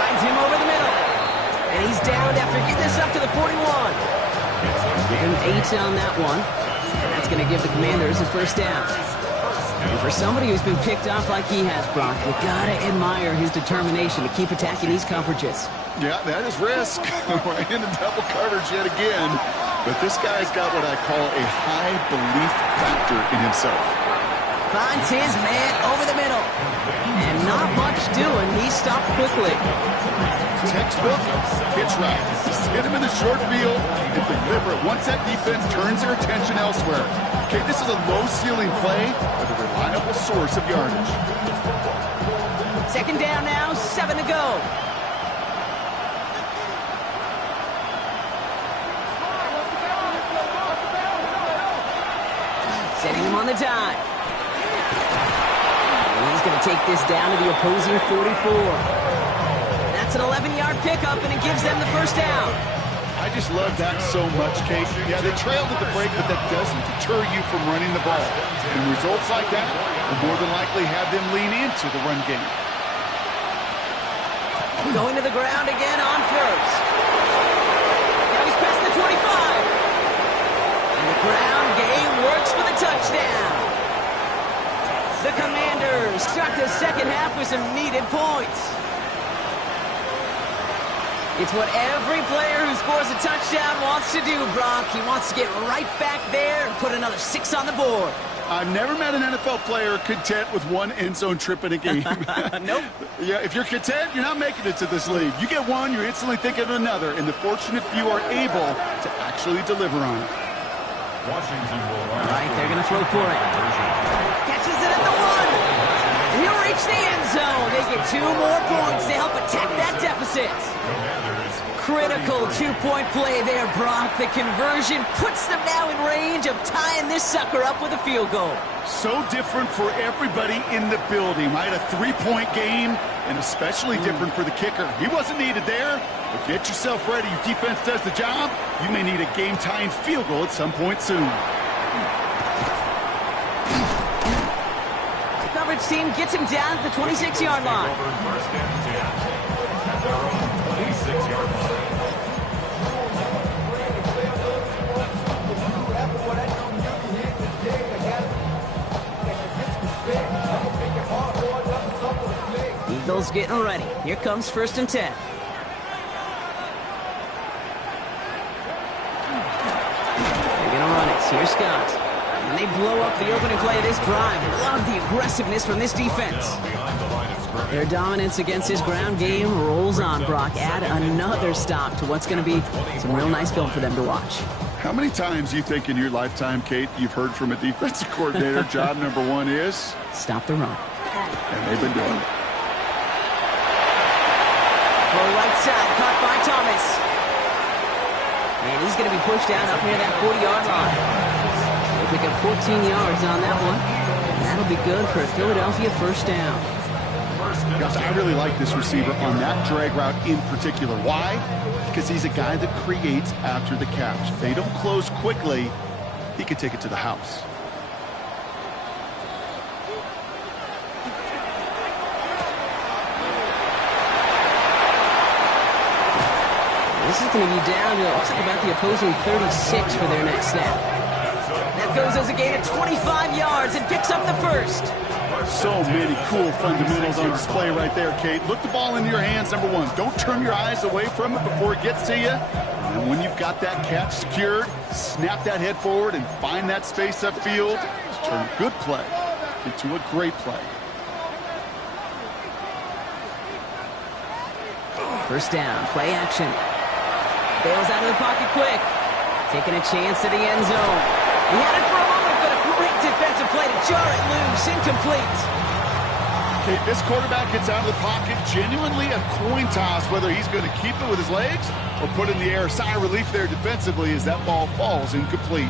Finds him over the middle. And he's down after getting this up to the 41. Give him 8 on that one. And that's going to give the Commanders a first down. And for somebody who's been picked off like he has, Brock, you got to admire his determination to keep attacking these coverages. Yeah, that is risk. Right into double coverage yet again. But this guy's got what I call a high belief factor in himself. Finds his man over the middle. And not much doing. He stopped quickly. Textbook, pitch route. Just hit him in the short field and deliver it once that defense turns their attention elsewhere. Okay, this is a low-ceiling play, but a reliable source of yardage. Second down now, 7 to go. Setting him on the dive. He's going to take this down to the opposing 44. That's an 11-yard pickup, and it gives them the first down. I just love that so much, Kate. Yeah, they trailed at the break, but that doesn't deter you from running the ball. And results like that will more than likely have them lean into the run game. Going to the ground again on first. Now he's past the 25. And the ground game works for the touchdown. The Commanders start the second half with some needed points. It's what every player who scores a touchdown wants to do, Brock. He wants to get right back there and put another 6 on the board. I've never met an NFL player content with one end zone trip in a game. Nope. Yeah, if you're content, you're not making it to this league. You get one, you're instantly thinking of another, and the fortunate few are able to actually deliver on it. Washington will All right, they're going to throw for it. Catches it at the 1. And he'll reach the end zone. They get 2 more points to help attack that deficit. Critical 2-point play there, Brock. The conversion puts them now in range of tying this sucker up with a field goal. So different for everybody in the building, right? A 3-point game, and especially different for the kicker. He wasn't needed there, but get yourself ready. Your defense does the job. You may need a game-tying field goal at some point soon. The coverage team gets him down at the 26-yard line. First and 10 at their own 26-yard line. Eagles getting ready. Here comes first and 10. They're going to run it. Here's Scott. And they blow up the opening play of this drive. Love the aggressiveness from this defense. Their dominance against his ground game rolls on, Brock. Add another stop to what's going to be some real nice film for them to watch. How many times do you think in your lifetime, Kate, you've heard from a defensive coordinator, job number 1 is? Stop the run. And they've been doing it. Right side, caught by Thomas. And he's going to be pushed down up near that 40-yard line. They'll pick up 14 yards on that one. And that'll be good for a Philadelphia first down. Gosh, I really like this receiver on that drag route in particular. Why? Because he's a guy that creates after the catch. If they don't close quickly, he could take it to the house. This is going to be down to, looks like about the opposing 36 for their next snap. That goes as a gain of 25 yards and picks up the first. So many cool fundamentals on display right there, Kate. Look the ball into your hands, number one. Don't turn your eyes away from it before it gets to you. And when you've got that catch secured, snap that head forward and find that space upfield to turn a good play into a great play. First down, play action. Bails out of the pocket quick. Taking a chance to the end zone. He had it for a moment, but a great defensive play to jar it loose. Incomplete. Okay, this quarterback gets out of the pocket. Genuinely a coin toss whether he's going to keep it with his legs or put it in the air. Sigh of relief there defensively as that ball falls incomplete.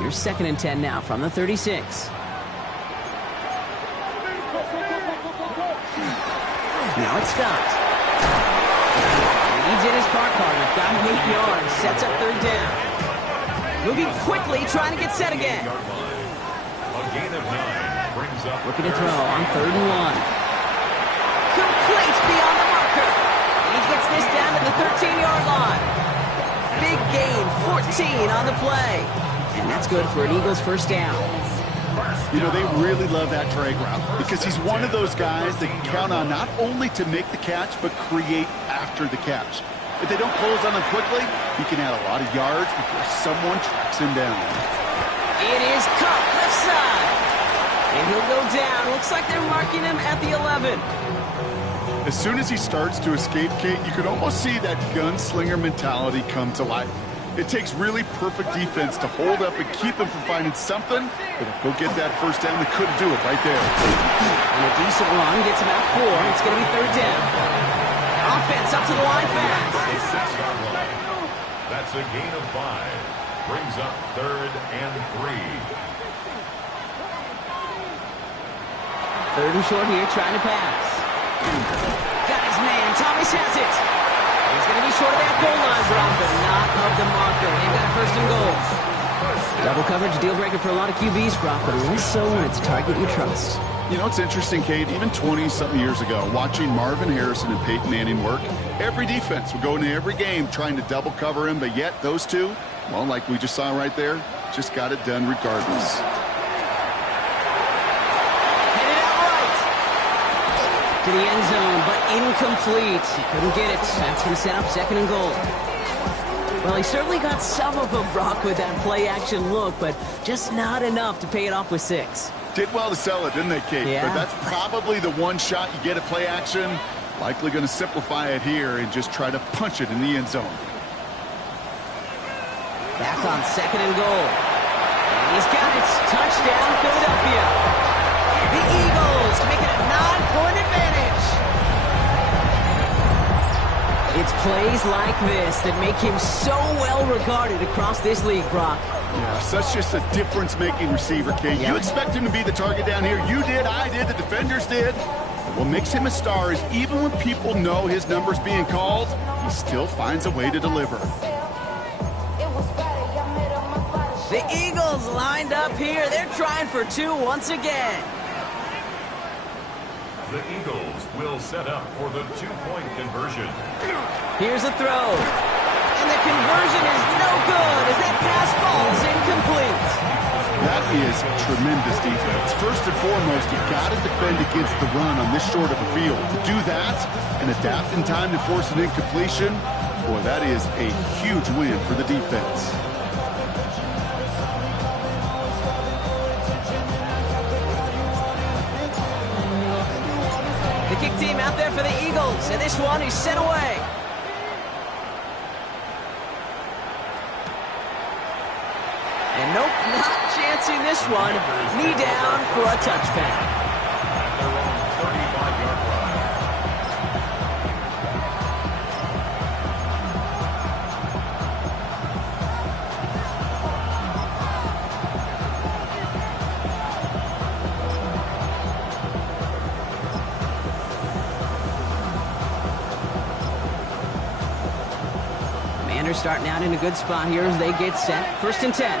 Here's 2nd and 10 now from the 36. Now it's Scott. Leads in his park partner. Got him 8 yards. Sets up 3rd down. Moving quickly, trying to get set again. A gain of 9 brings up. Looking to throw on 3rd and 1. Complete beyond the marker. And he gets this down to the 13-yard line. Big gain, 14 on the play. And that's good for an Eagles first down. You know, they really love that drag route because he's one of those guys that can count on not only to make the catch, but create after the catch. If they don't close on him quickly, he can add a lot of yards before someone tracks him down. It is caught left side. And he'll go down. Looks like they're marking him at the 11. As soon as he starts to escape, Kate, you can almost see that gunslinger mentality come to life. It takes really perfect defense to hold up and keep him from finding something, but go get that first down. They couldn't do it right there. And a decent run gets him out 4. It's going to be 3rd down. Offense up to the line fast. That's a gain of 5. Brings up 3rd and 3. 3rd and short here, trying to pass. Got his man. Thomas has it. He's going to be short of that goal line, Brown, but not of the marker. They've got a 1st and goal. Double coverage, a deal breaker for a lot of QBs, Brock, but less so when it's a target you trust. You know, it's interesting, Kate, even 20-something years ago, watching Marvin Harrison and Peyton Manning work, every defense would go into every game trying to double cover him, but yet those two, well, like we just saw right there, just got it done regardless. Headed out right to the end zone, but incomplete. He couldn't get it. That's going to set up 2nd and goal. Well, he certainly got some of them, Brock, with that play-action look, but just not enough to pay it off with 6. Did well to sell it, didn't they, Kate? Yeah. But that's probably the one shot you get at play action. Likely going to simplify it here and just try to punch it in the end zone. Back on 2nd and goal. And he's got it. Touchdown, Philadelphia. The Eagles make it a 9-point advantage. It's plays like this that make him so well regarded across this league, Brock. Yeah, such just a difference-making receiver, Kate. Yeah. You expect him to be the target down here. You did, I did, the defenders did. What makes him a star is even when people know his number's being called, he still finds a way to deliver. The Eagles lined up here. They're trying for 2 once again. The Eagles will set up for the 2-point conversion. Here's a throw. And the conversion is no good as that pass falls incomplete. That is tremendous defense. First and foremost, you've got to defend against the run on this short of a field. To do that and adapt in time to force an incompletion, boy, that is a huge win for the defense. The kick team out there for the Eagles, and this one is sent away. And nope, not chancing this one. Knee down for a touchback. Their own 35-yard line. defenders starting out in a good spot here as they get set. 1st and 10.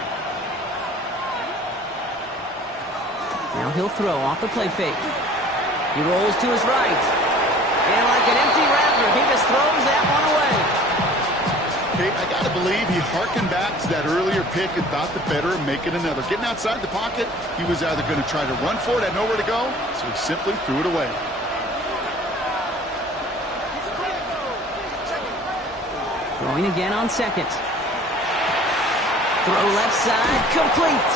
Now he'll throw off the play fake. He rolls to his right. And like an empty wrapper, he just throws that one away. Okay, I got to believe he harkened back to that earlier pick and thought the better of making another. Getting outside the pocket, he was either going to try to run for it, had nowhere to go, so he simply threw it away. Throwing again on 2nd. Throw left side, complete.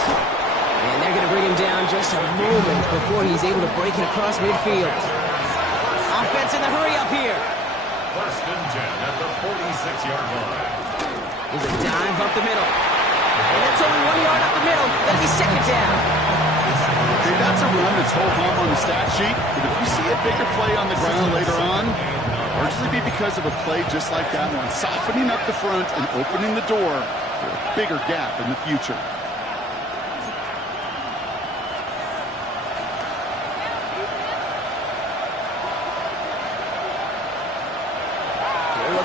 And they're going to bring him down just a moment before he's able to break it across midfield. Offense in the hurry up here. 1st and 10 at the 46-yard line. Here's a dive up the middle. And that's only 1 yard up the middle. That'll be 2nd down. Okay, that's a run that's ho-hum on the stat sheet, but if you see a bigger play on the ground later on, largely be because of a play just like that one, softening up the front and opening the door for a bigger gap in the future.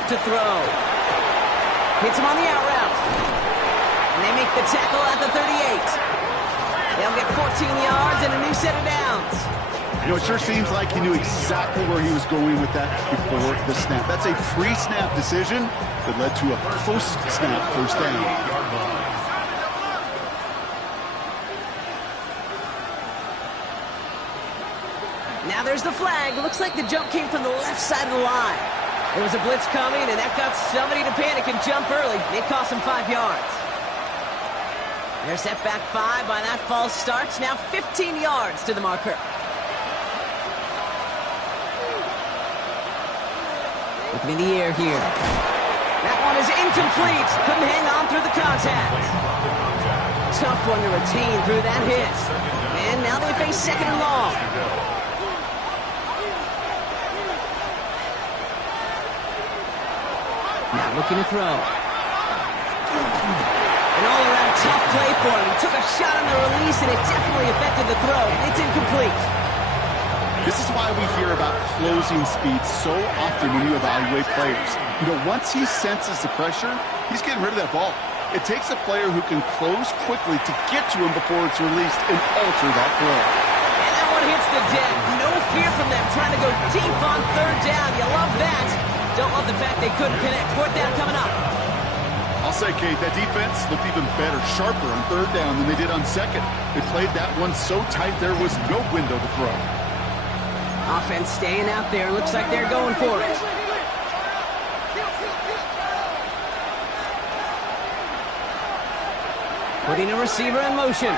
To throw. Hits him on the out route. And they make the tackle at the 38. They'll get 14 yards and a new set of downs. You know, it sure seems like he knew exactly where he was going with that before the snap. That's a pre-snap decision that led to a post-snap 1st down. Now there's the flag. Looks like the jump came from the left side of the line. There was a blitz coming, and that got somebody to panic and jump early. It cost him 5 yards. They're set back 5 by that false start. Now 15 yards to the marker. Looking in the air here. That one is incomplete. Couldn't hang on through the contact. Tough one to retain through that hit. And now they face 2nd and long. Now looking to throw. An all-around tough play for him. He took a shot on the release, and it definitely affected the throw. It's incomplete. This is why we hear about closing speed so often when you evaluate players. You know, once he senses the pressure, he's getting rid of that ball. It takes a player who can close quickly to get to him before it's released and alter that throw. And that one hits the deck. No fear from them trying to go deep on 3rd down. You love that. Don't love the fact they couldn't connect. 4th down coming up. I'll say, Kate, that defense looked even better, sharper on 3rd down than they did on 2nd. They played that one so tight there was no window to throw. Offense staying out there. Looks like they're going for it. Putting a receiver in motion.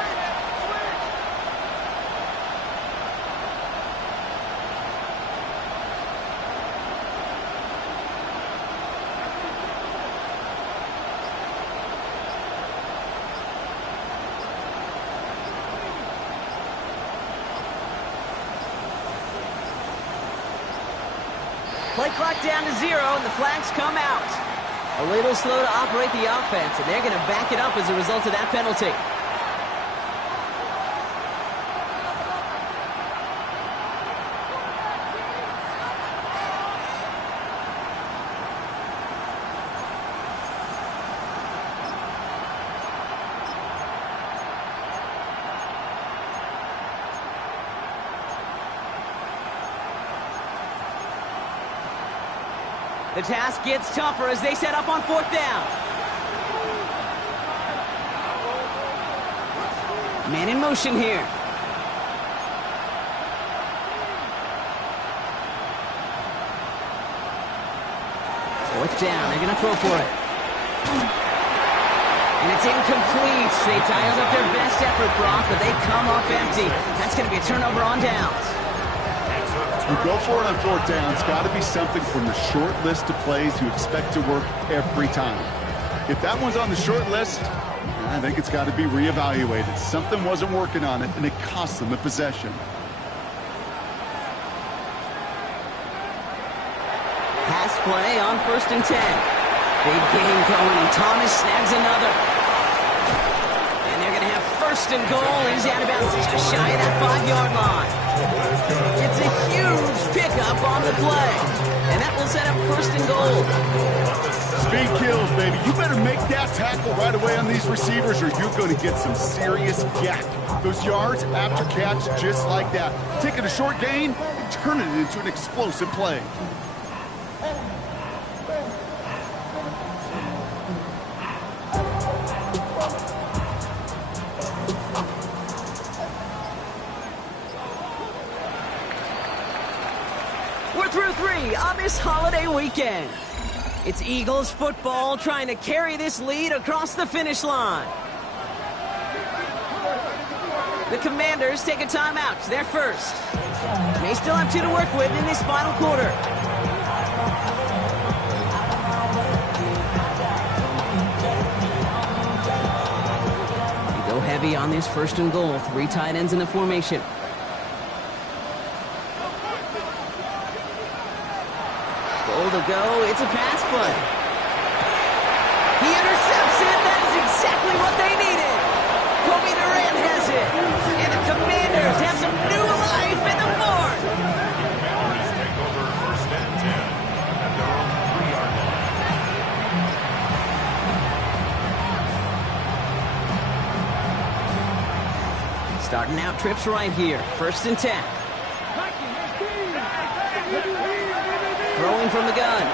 Play clock down to 0, and the flags come out. A little slow to operate the offense, and they're going to back it up as a result of that penalty. The task gets tougher as they set up on 4th down. Man in motion here. 4th down. They're going to throw for it. And it's incomplete. They dialed up their best effort, Brock, but they come up empty. That's going to be a turnover on downs. You go for it on 4th down. It's got to be something from the short list of plays you expect to work every time. If that one's on the short list, I think it's got to be reevaluated. Something wasn't working on it, and it cost them the possession. Pass play on 1st and 10. Big game going, and Thomas snags another. And they're going to have 1st first and goal. He's out of bounds just shy of that 5-yard line. It's a huge pickup on the play. And that will set up first and goal. Speed kills, baby. You better make that tackle right away on these receivers or you're going to get some serious yak. Those yards after catch just like that. Taking a short gain and turning it into an explosive play. We're through 3 on this holiday weekend. It's Eagles football trying to carry this lead across the finish line. The Commanders take a timeout. They're first. They still have 2 to work with in this final quarter. They go heavy on this first and goal. 3 tight ends in the formation. Goal to go. It's a pass play. He intercepts it. That is exactly what they needed. Kobe Durant has it. And the Commanders have some new life in the fourth. Commanders take over first and 10 at their own 3-yard line. Starting out trips right here. First and 10. Throwing from the gun.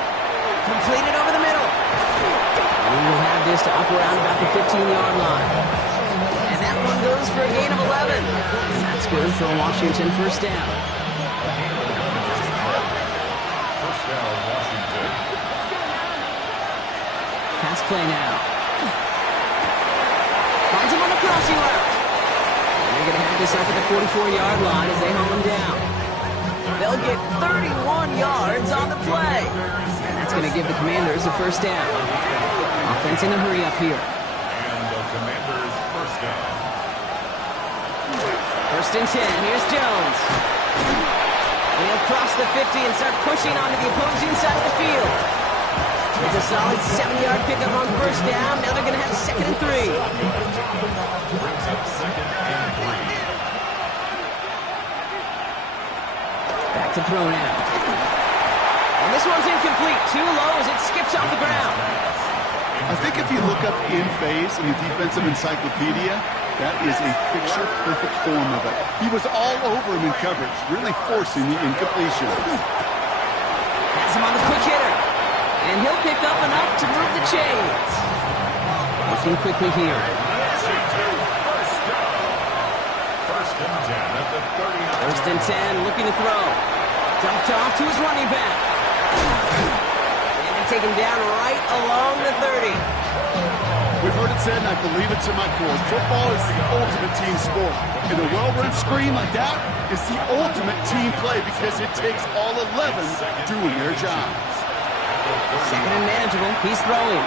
Completed over the middle. And he will have this to up around about the 15-yard line. And that one goes for a gain of 11. And that's good for a Washington first down. First down, Washington. Pass play now. Finds him on the crossing route. And they're going to have this up at the 44-yard line as they haul him down. They'll get 31 yards on the play. And that's going to give the Commanders a first down. Offense in a hurry up here. And the Commanders first down. First and 10. Here's Jones. And he'll cross the 50 and start pushing onto the opposing side of the field. It's a solid 7-yard pickup on first down. Now they're going to have second and 3. Brings up second and 3. Back to throw now. And this one's incomplete. Too low as it skips off the ground. I think if you look up in phase in the defensive encyclopedia, that is a picture-perfect form of it. He was all over him in coverage, really forcing the incompletion. Has him on the quick hitter. And he'll pick up enough to move the chains. Looking quickly here. First and 10 at the 39. First and 10, looking to throw. Dumped off to his running back. And they take him down right along the 30. We've heard it said, and I believe it to my core, football is the ultimate team sport. And a well-run screen like that is the ultimate team play because it takes all 11 doing their job. Second and manageable. He's throwing.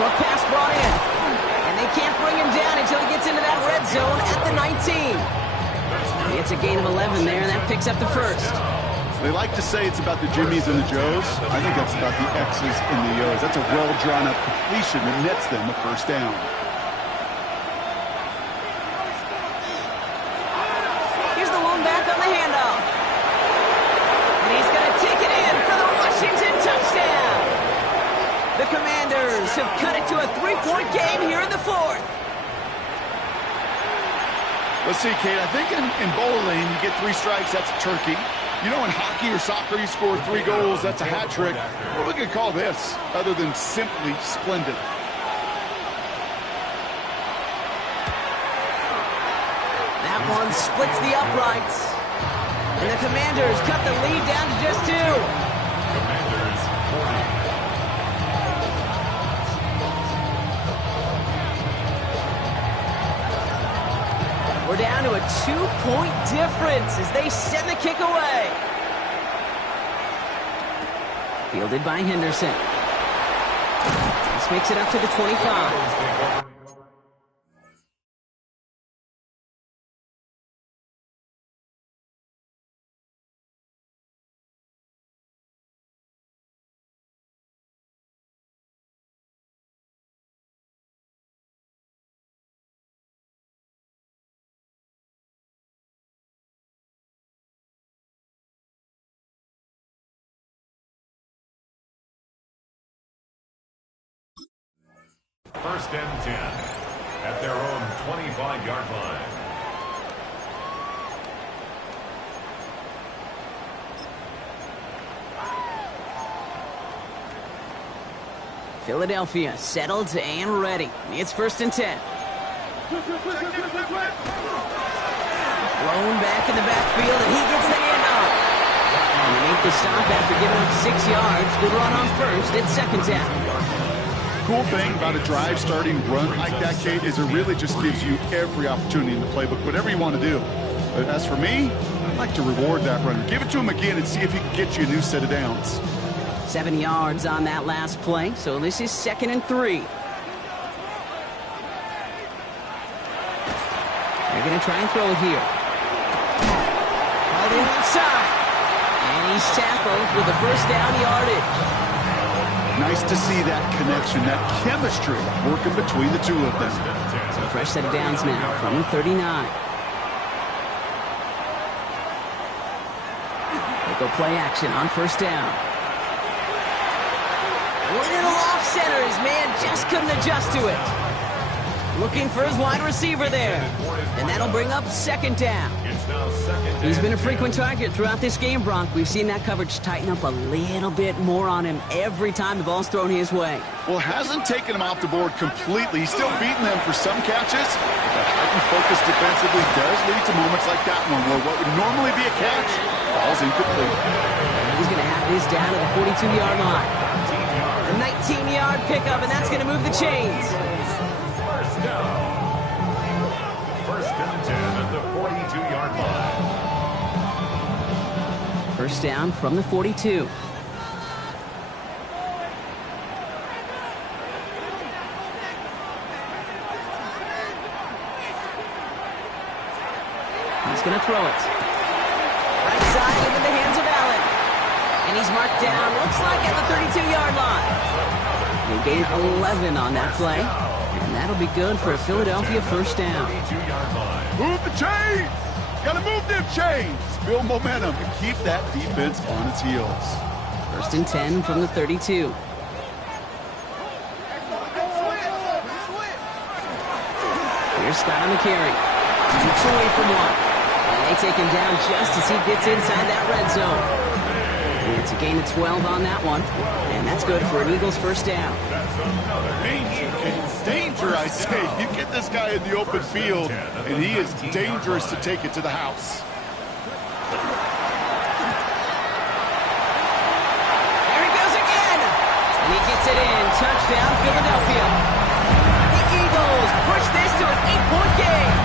Short pass brought in. And they can't bring him down until he gets into that red zone at the 19. He gets a gain of 11 there, and that picks up the first. They like to say it's about the Jimmies and the Joes. I think that's about the X's and the O's. That's a well-drawn-up completion that nets them a first down. Here's the lone back on the handoff. And he's going to take it in for the Washington touchdown. The Commanders have cut it to a 3-point game here in the fourth. Let's see, Kate. I think in bowling, you get 3 strikes, that's a turkey. You know, in hockey or soccer, you score 3 goals, that's a hat trick. What are we going to call this other than simply splendid? That one splits the uprights. And the Commanders cut the lead down to just 2. Commanders 40. We're down to a 2-point difference as they send the kick away. Fielded by Henderson. This makes it up to the 25. First and 10 at their own 25-yard line. Philadelphia settled and ready. It's first and 10. Blown back in the backfield, and he gets the handoff. And they make the stop after giving up 6 yards. Good run on first. It's second down. Cool thing about a drive-starting run like that, Kate, is it really just gives you every opportunity in the playbook, whatever you want to do. But as for me, I'd like to reward that runner. Give it to him again and see if he can get you a new set of downs. 7 yards on that last play, so this is second and 3. They're going to try and throw it here. Called in outside. And he's tackled with the first down yardage. Nice to see that connection, that chemistry working between the two of them. So a fresh set of downs now from the 39. They go play action on first down. Little off center. His man just couldn't adjust to it. Looking for his wide receiver there. And that'll bring up second down. He's been a frequent target throughout this game, Bronk. We've seen that coverage tighten up a little bit more on him every time the ball's thrown his way. Well, hasn't taken him off the board completely. He's still beating them for some catches. But heightened focus defensively does lead to moments like that one where what would normally be a catch falls incomplete. And he's going to have this down to the 42-yard line. A 19-yard pickup, and that's going to move the chains. First down. First and 10 at the 42-yard line. First down from the 42. He's going to throw it. Right side into the hands of Allen. And he's marked down, looks like at the 32-yard line. They gain 11 on that play. And that'll be good for a Philadelphia first down. Move the chains! Gotta move them chains! Build momentum and keep that defense on its heels. First and 10 from the 32. Here's Scott on the carry. Keeps away from one. And they take him down just as he gets inside that red zone. And it's a gain of 12 on that one. And that's good for an Eagles first down. Danger, kids. Danger, I say. You get this guy in the open field, and he is dangerous to take it to the house. There he goes again. And he gets it in. Touchdown, Philadelphia. The Eagles push this to an 8-point game.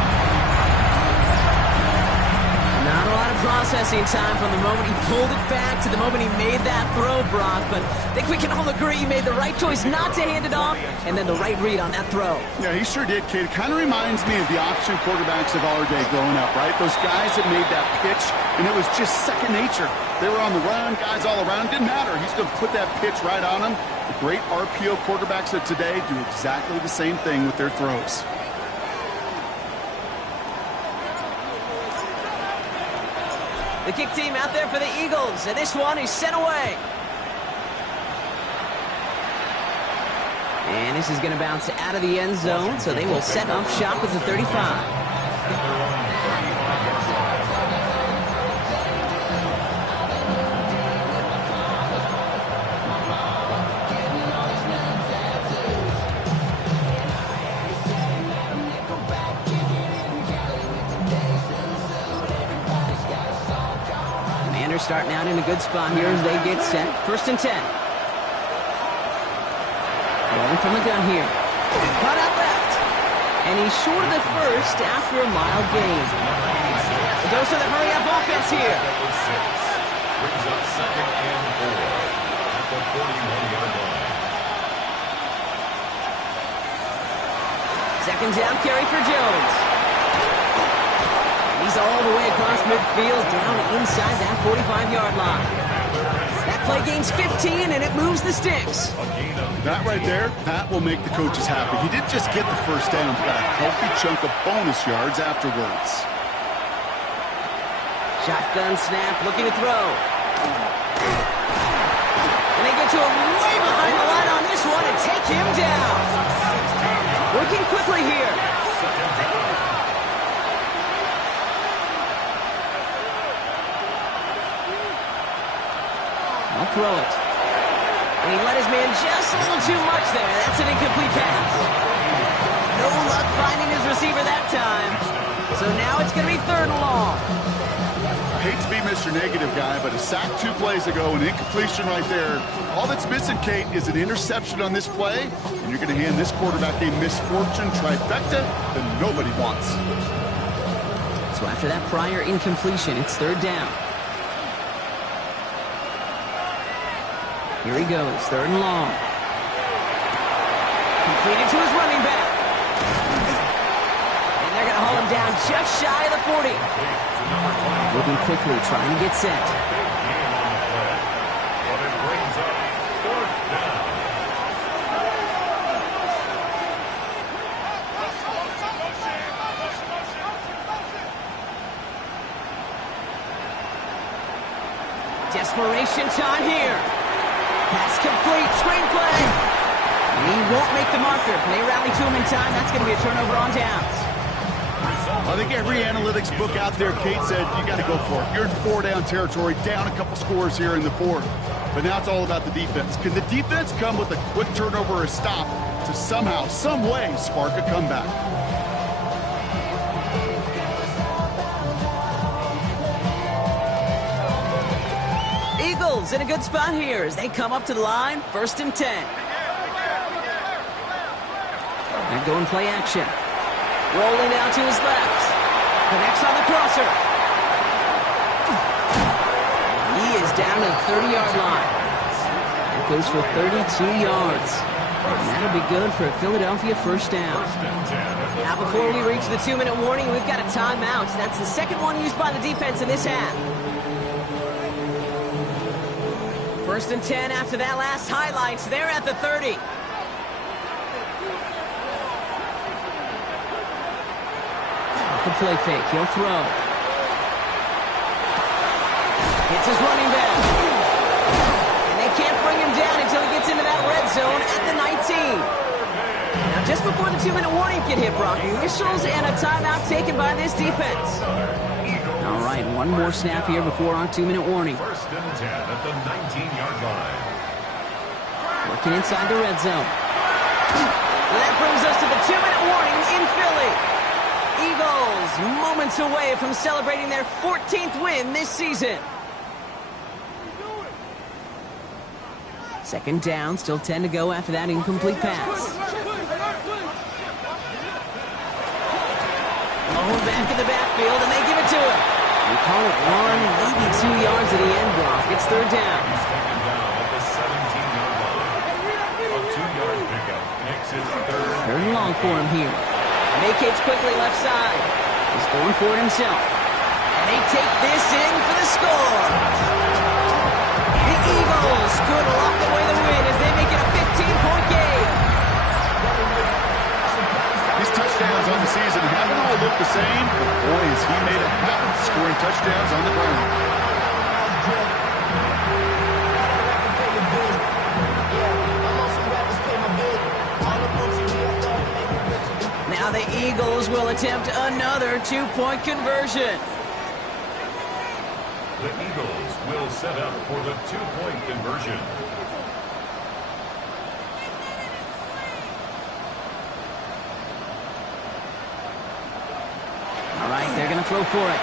Not a lot of processing time from the moment he pulled it back to the moment he made that throw, Brock. But I think we can all agree he made the right choice not to hand it off, and then the right read on that throw. Yeah, he sure did, kid. It kind of reminds me of the option quarterbacks of our day growing up, right? Those guys that made that pitch, and it was just second nature. They were on the run, guys all around. Didn't matter. He's going to put that pitch right on him. The great RPO quarterbacks of today do exactly the same thing with their throws. The kick team out there for the Eagles, and this one is sent away. And this is going to bounce out of the end zone, so they will set up shop at the 35. Starting out in a good spot here as they get set. First and 10. Rolling from the gun here. Caught out left. And he's short of the first after a mild gain. It goes to the hurry-up offense here. Brings up second and 4 at the 41-yard line. Second down carry for Jones. He's all the way across midfield, down inside that 45-yard line. That play gains 15, and it moves the sticks. That right there, that will make the coaches happy. He didn't just get the first down, but a healthy chunk of bonus yards afterwards. Shotgun snap, looking to throw. And they get to him way behind the line on this one and take him down. Working quickly here. I'll throw it. And he let his man just a little too much there. That's an incomplete pass. No luck finding his receiver that time. So now it's going to be 3rd and long. I hate to be Mr. Negative guy, but a sack 2 plays ago, an incompletion right there. All that's missing, Kate, is an interception on this play, and you're going to hand this quarterback a misfortune trifecta that nobody wants. So after that prior incompletion, it's 3rd down. Here he goes, 3rd and long. Completed to his running back. And they're going to haul him down just shy of the 40. Moving quickly, trying to get set. But it brings up 4th down. Desperation time here. Pass complete, screenplay. And he won't make the marker. They rally to him in time. That's going to be a turnover on downs. I think every analytics book out there, Kate said, you got to go for it. You're in 4-down territory, down a couple scores here in the 4th. But now it's all about the defense. Can the defense come with a quick turnover or a stop to somehow, some way, spark a comeback? Eagles in a good spot here as they come up to the line, 1st and 10. And go and play action. Rolling out to his left. Connects on the crosser. He is down to the 30-yard line. It goes for 32 yards. And that'll be good for a Philadelphia 1st down. Now before we reach the 2-minute warning, we've got a timeout. That's the 2nd one used by the defense in this half. 1st and 10 after that last highlights. They're at the 30. The play fake, he'll throw. Hits his running back. And they can't bring him down until he gets into that red zone at the 19. Now just before the 2-minute warning can hit, Brock, whistles and a timeout taken by this defense. All right, one more snap here before our 2-minute warning. 1st and 10 at the 19-yard line. Working inside the red zone. And that brings us to the 2-minute warning in Philly. Eagles moments away from celebrating their 14th win this season. 2nd down, still 10 to go after that incomplete pass. Low back in the backfield, and they give it to him. We call it 1, maybe 2 yards at the end, Brock. It's 3rd down. He's taken down at the 17-yard line. A 2-yard pickup makes it 3rd 3rd and long for him here. Vacates quickly left side. He's going for it himself. And they take this in for the score. The Eagles could lock away the win as they make it a 15-point game. These touchdowns on the season haven't all looked the same, but boy, has he made it happen, scoring touchdowns on the ground. Now the Eagles will attempt another 2-point conversion. The Eagles will set up for the 2-point conversion. All right, they're going to throw for it.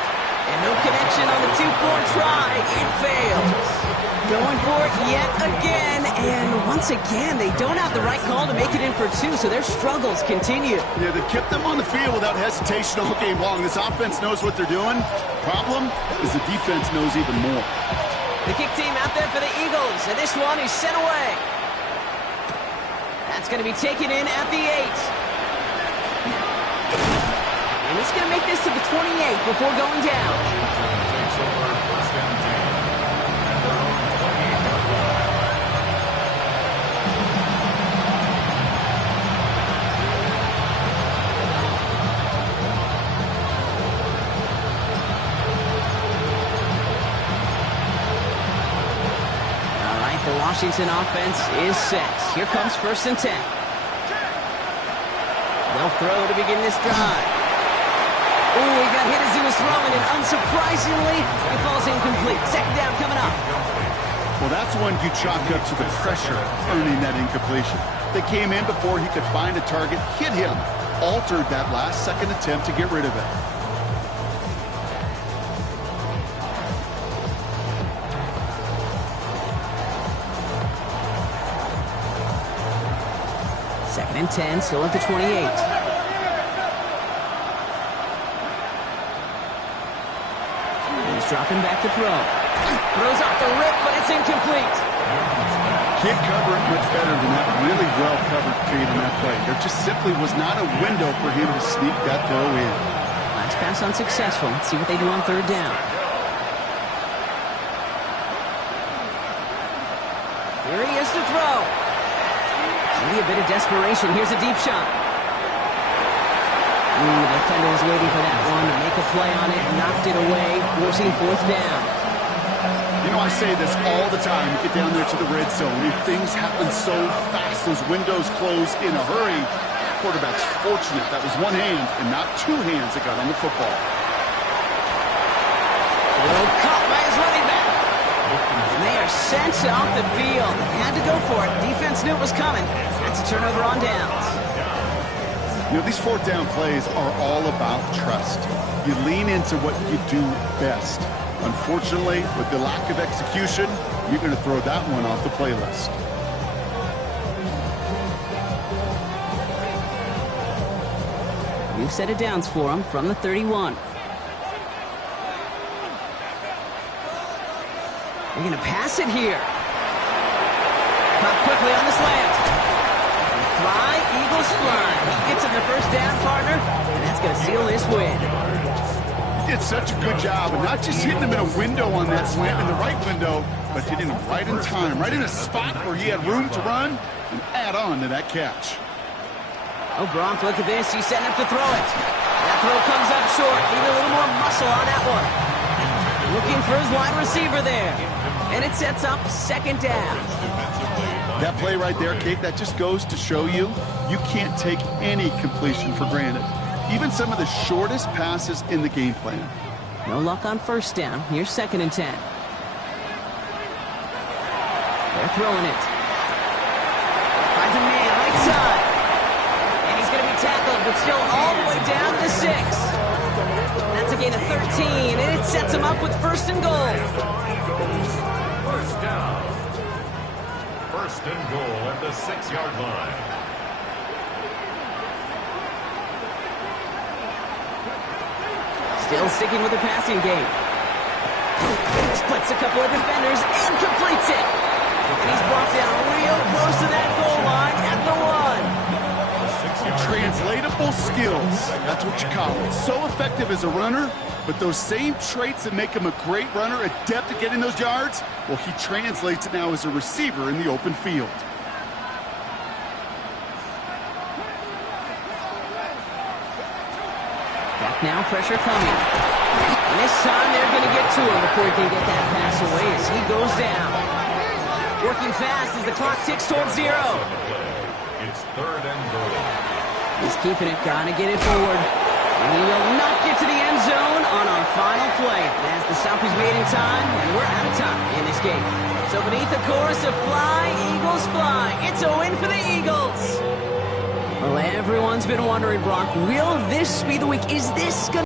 And no connection on the 2-point try. It fails. Going for it yet again. And once again, they don't have the right call to make it in for 2, so their struggles continue. Yeah, they've kept them on the field without hesitation all game long. This offense knows what they're doing. Problem is the defense knows even more. The kick team out there for the Eagles, and this one is sent away. That's going to be taken in at the 8. And he's going to make this to the 28 before going down. Takes over 1st and 10 at their own 28-yard line. All right, the Washington offense is set. Here comes 1st and 10. They'll throw to begin this drive. Ooh, he got hit as he was throwing, and unsurprisingly, it falls incomplete. Second down coming up. Well, that's one you chalk up to the pressure earning that incompletion. They came in before he could find a target, hit him, altered that last second attempt to get rid of it. Second and 10, still at the 28. He's dropping back to throw. Throws off the rip, but it's incomplete. Can't cover it much better than that really well-covered feed in that play. There just simply was not a window for him to sneak that throw in. Last pass unsuccessful. Let's see what they do on third down. Here he is to throw. Maybe a bit of desperation. Here's a deep shot. Ooh, the defender was waiting for that one to make a play on it, knocked it away, forcing fourth down. You know, I say this all the time. You get down there to the red zone, and things happen so fast. Those windows close in a hurry. Quarterback's fortunate that was one hand and not two hands that got on the football. Throw caught by his running back. And they are sent off the field. They had to go for it. Defense knew it was coming. That's a turnover on downs. You know, these fourth down plays are all about trust. You lean into what you do best. Unfortunately, with the lack of execution, you're going to throw that one off the playlist. New set of downs for him from the 31. They're going to pass it here. Caught quickly on the slant. Fly, Eagles fly. He gets him the first down, partner, and that's going to seal this win. He did such a good job, and not just hitting him in a window on that slant, in the right window, but hitting him right in time, right in a spot where he had room to run and add on to that catch. Oh, Gronk, look at this. He's setting up to throw it. That throw comes up short. Need a little more muscle on that one. Looking for his wide receiver there. And it sets up second down. That play right there, Kate, that just goes to show you, you can't take any completion for granted. Even some of the shortest passes in the game plan. No luck on first down. Here's second and 10. They're throwing it. Finds a man right side. And he's going to be tackled, but still all the way down to the 6. That's a gain of 13, and it sets him up with first and goal. First down. First and goal at the 6-yard line. Still sticking with the passing game. Splits a couple of defenders and completes it. And he's brought down real close to that goal line at the 1. Translatable skills, that's what you call it. So effective as a runner, but those same traits that make him a great runner, adept at getting those yards, well, he translates it now as a receiver in the open field. Back now, pressure coming. And this time they're going to get to him before he can get that pass away as he goes down. Working fast as the clock ticks towards 0. It's third and goal. He's keeping it, gotta get it forward. And he will not get to the end zone on our final play. As the stop is made in time, and we're out of time in this game. So beneath the chorus of Fly, Eagles Fly, it's a win for the Eagles. Well, everyone's been wondering, Brock, will this be the week? Is this gonna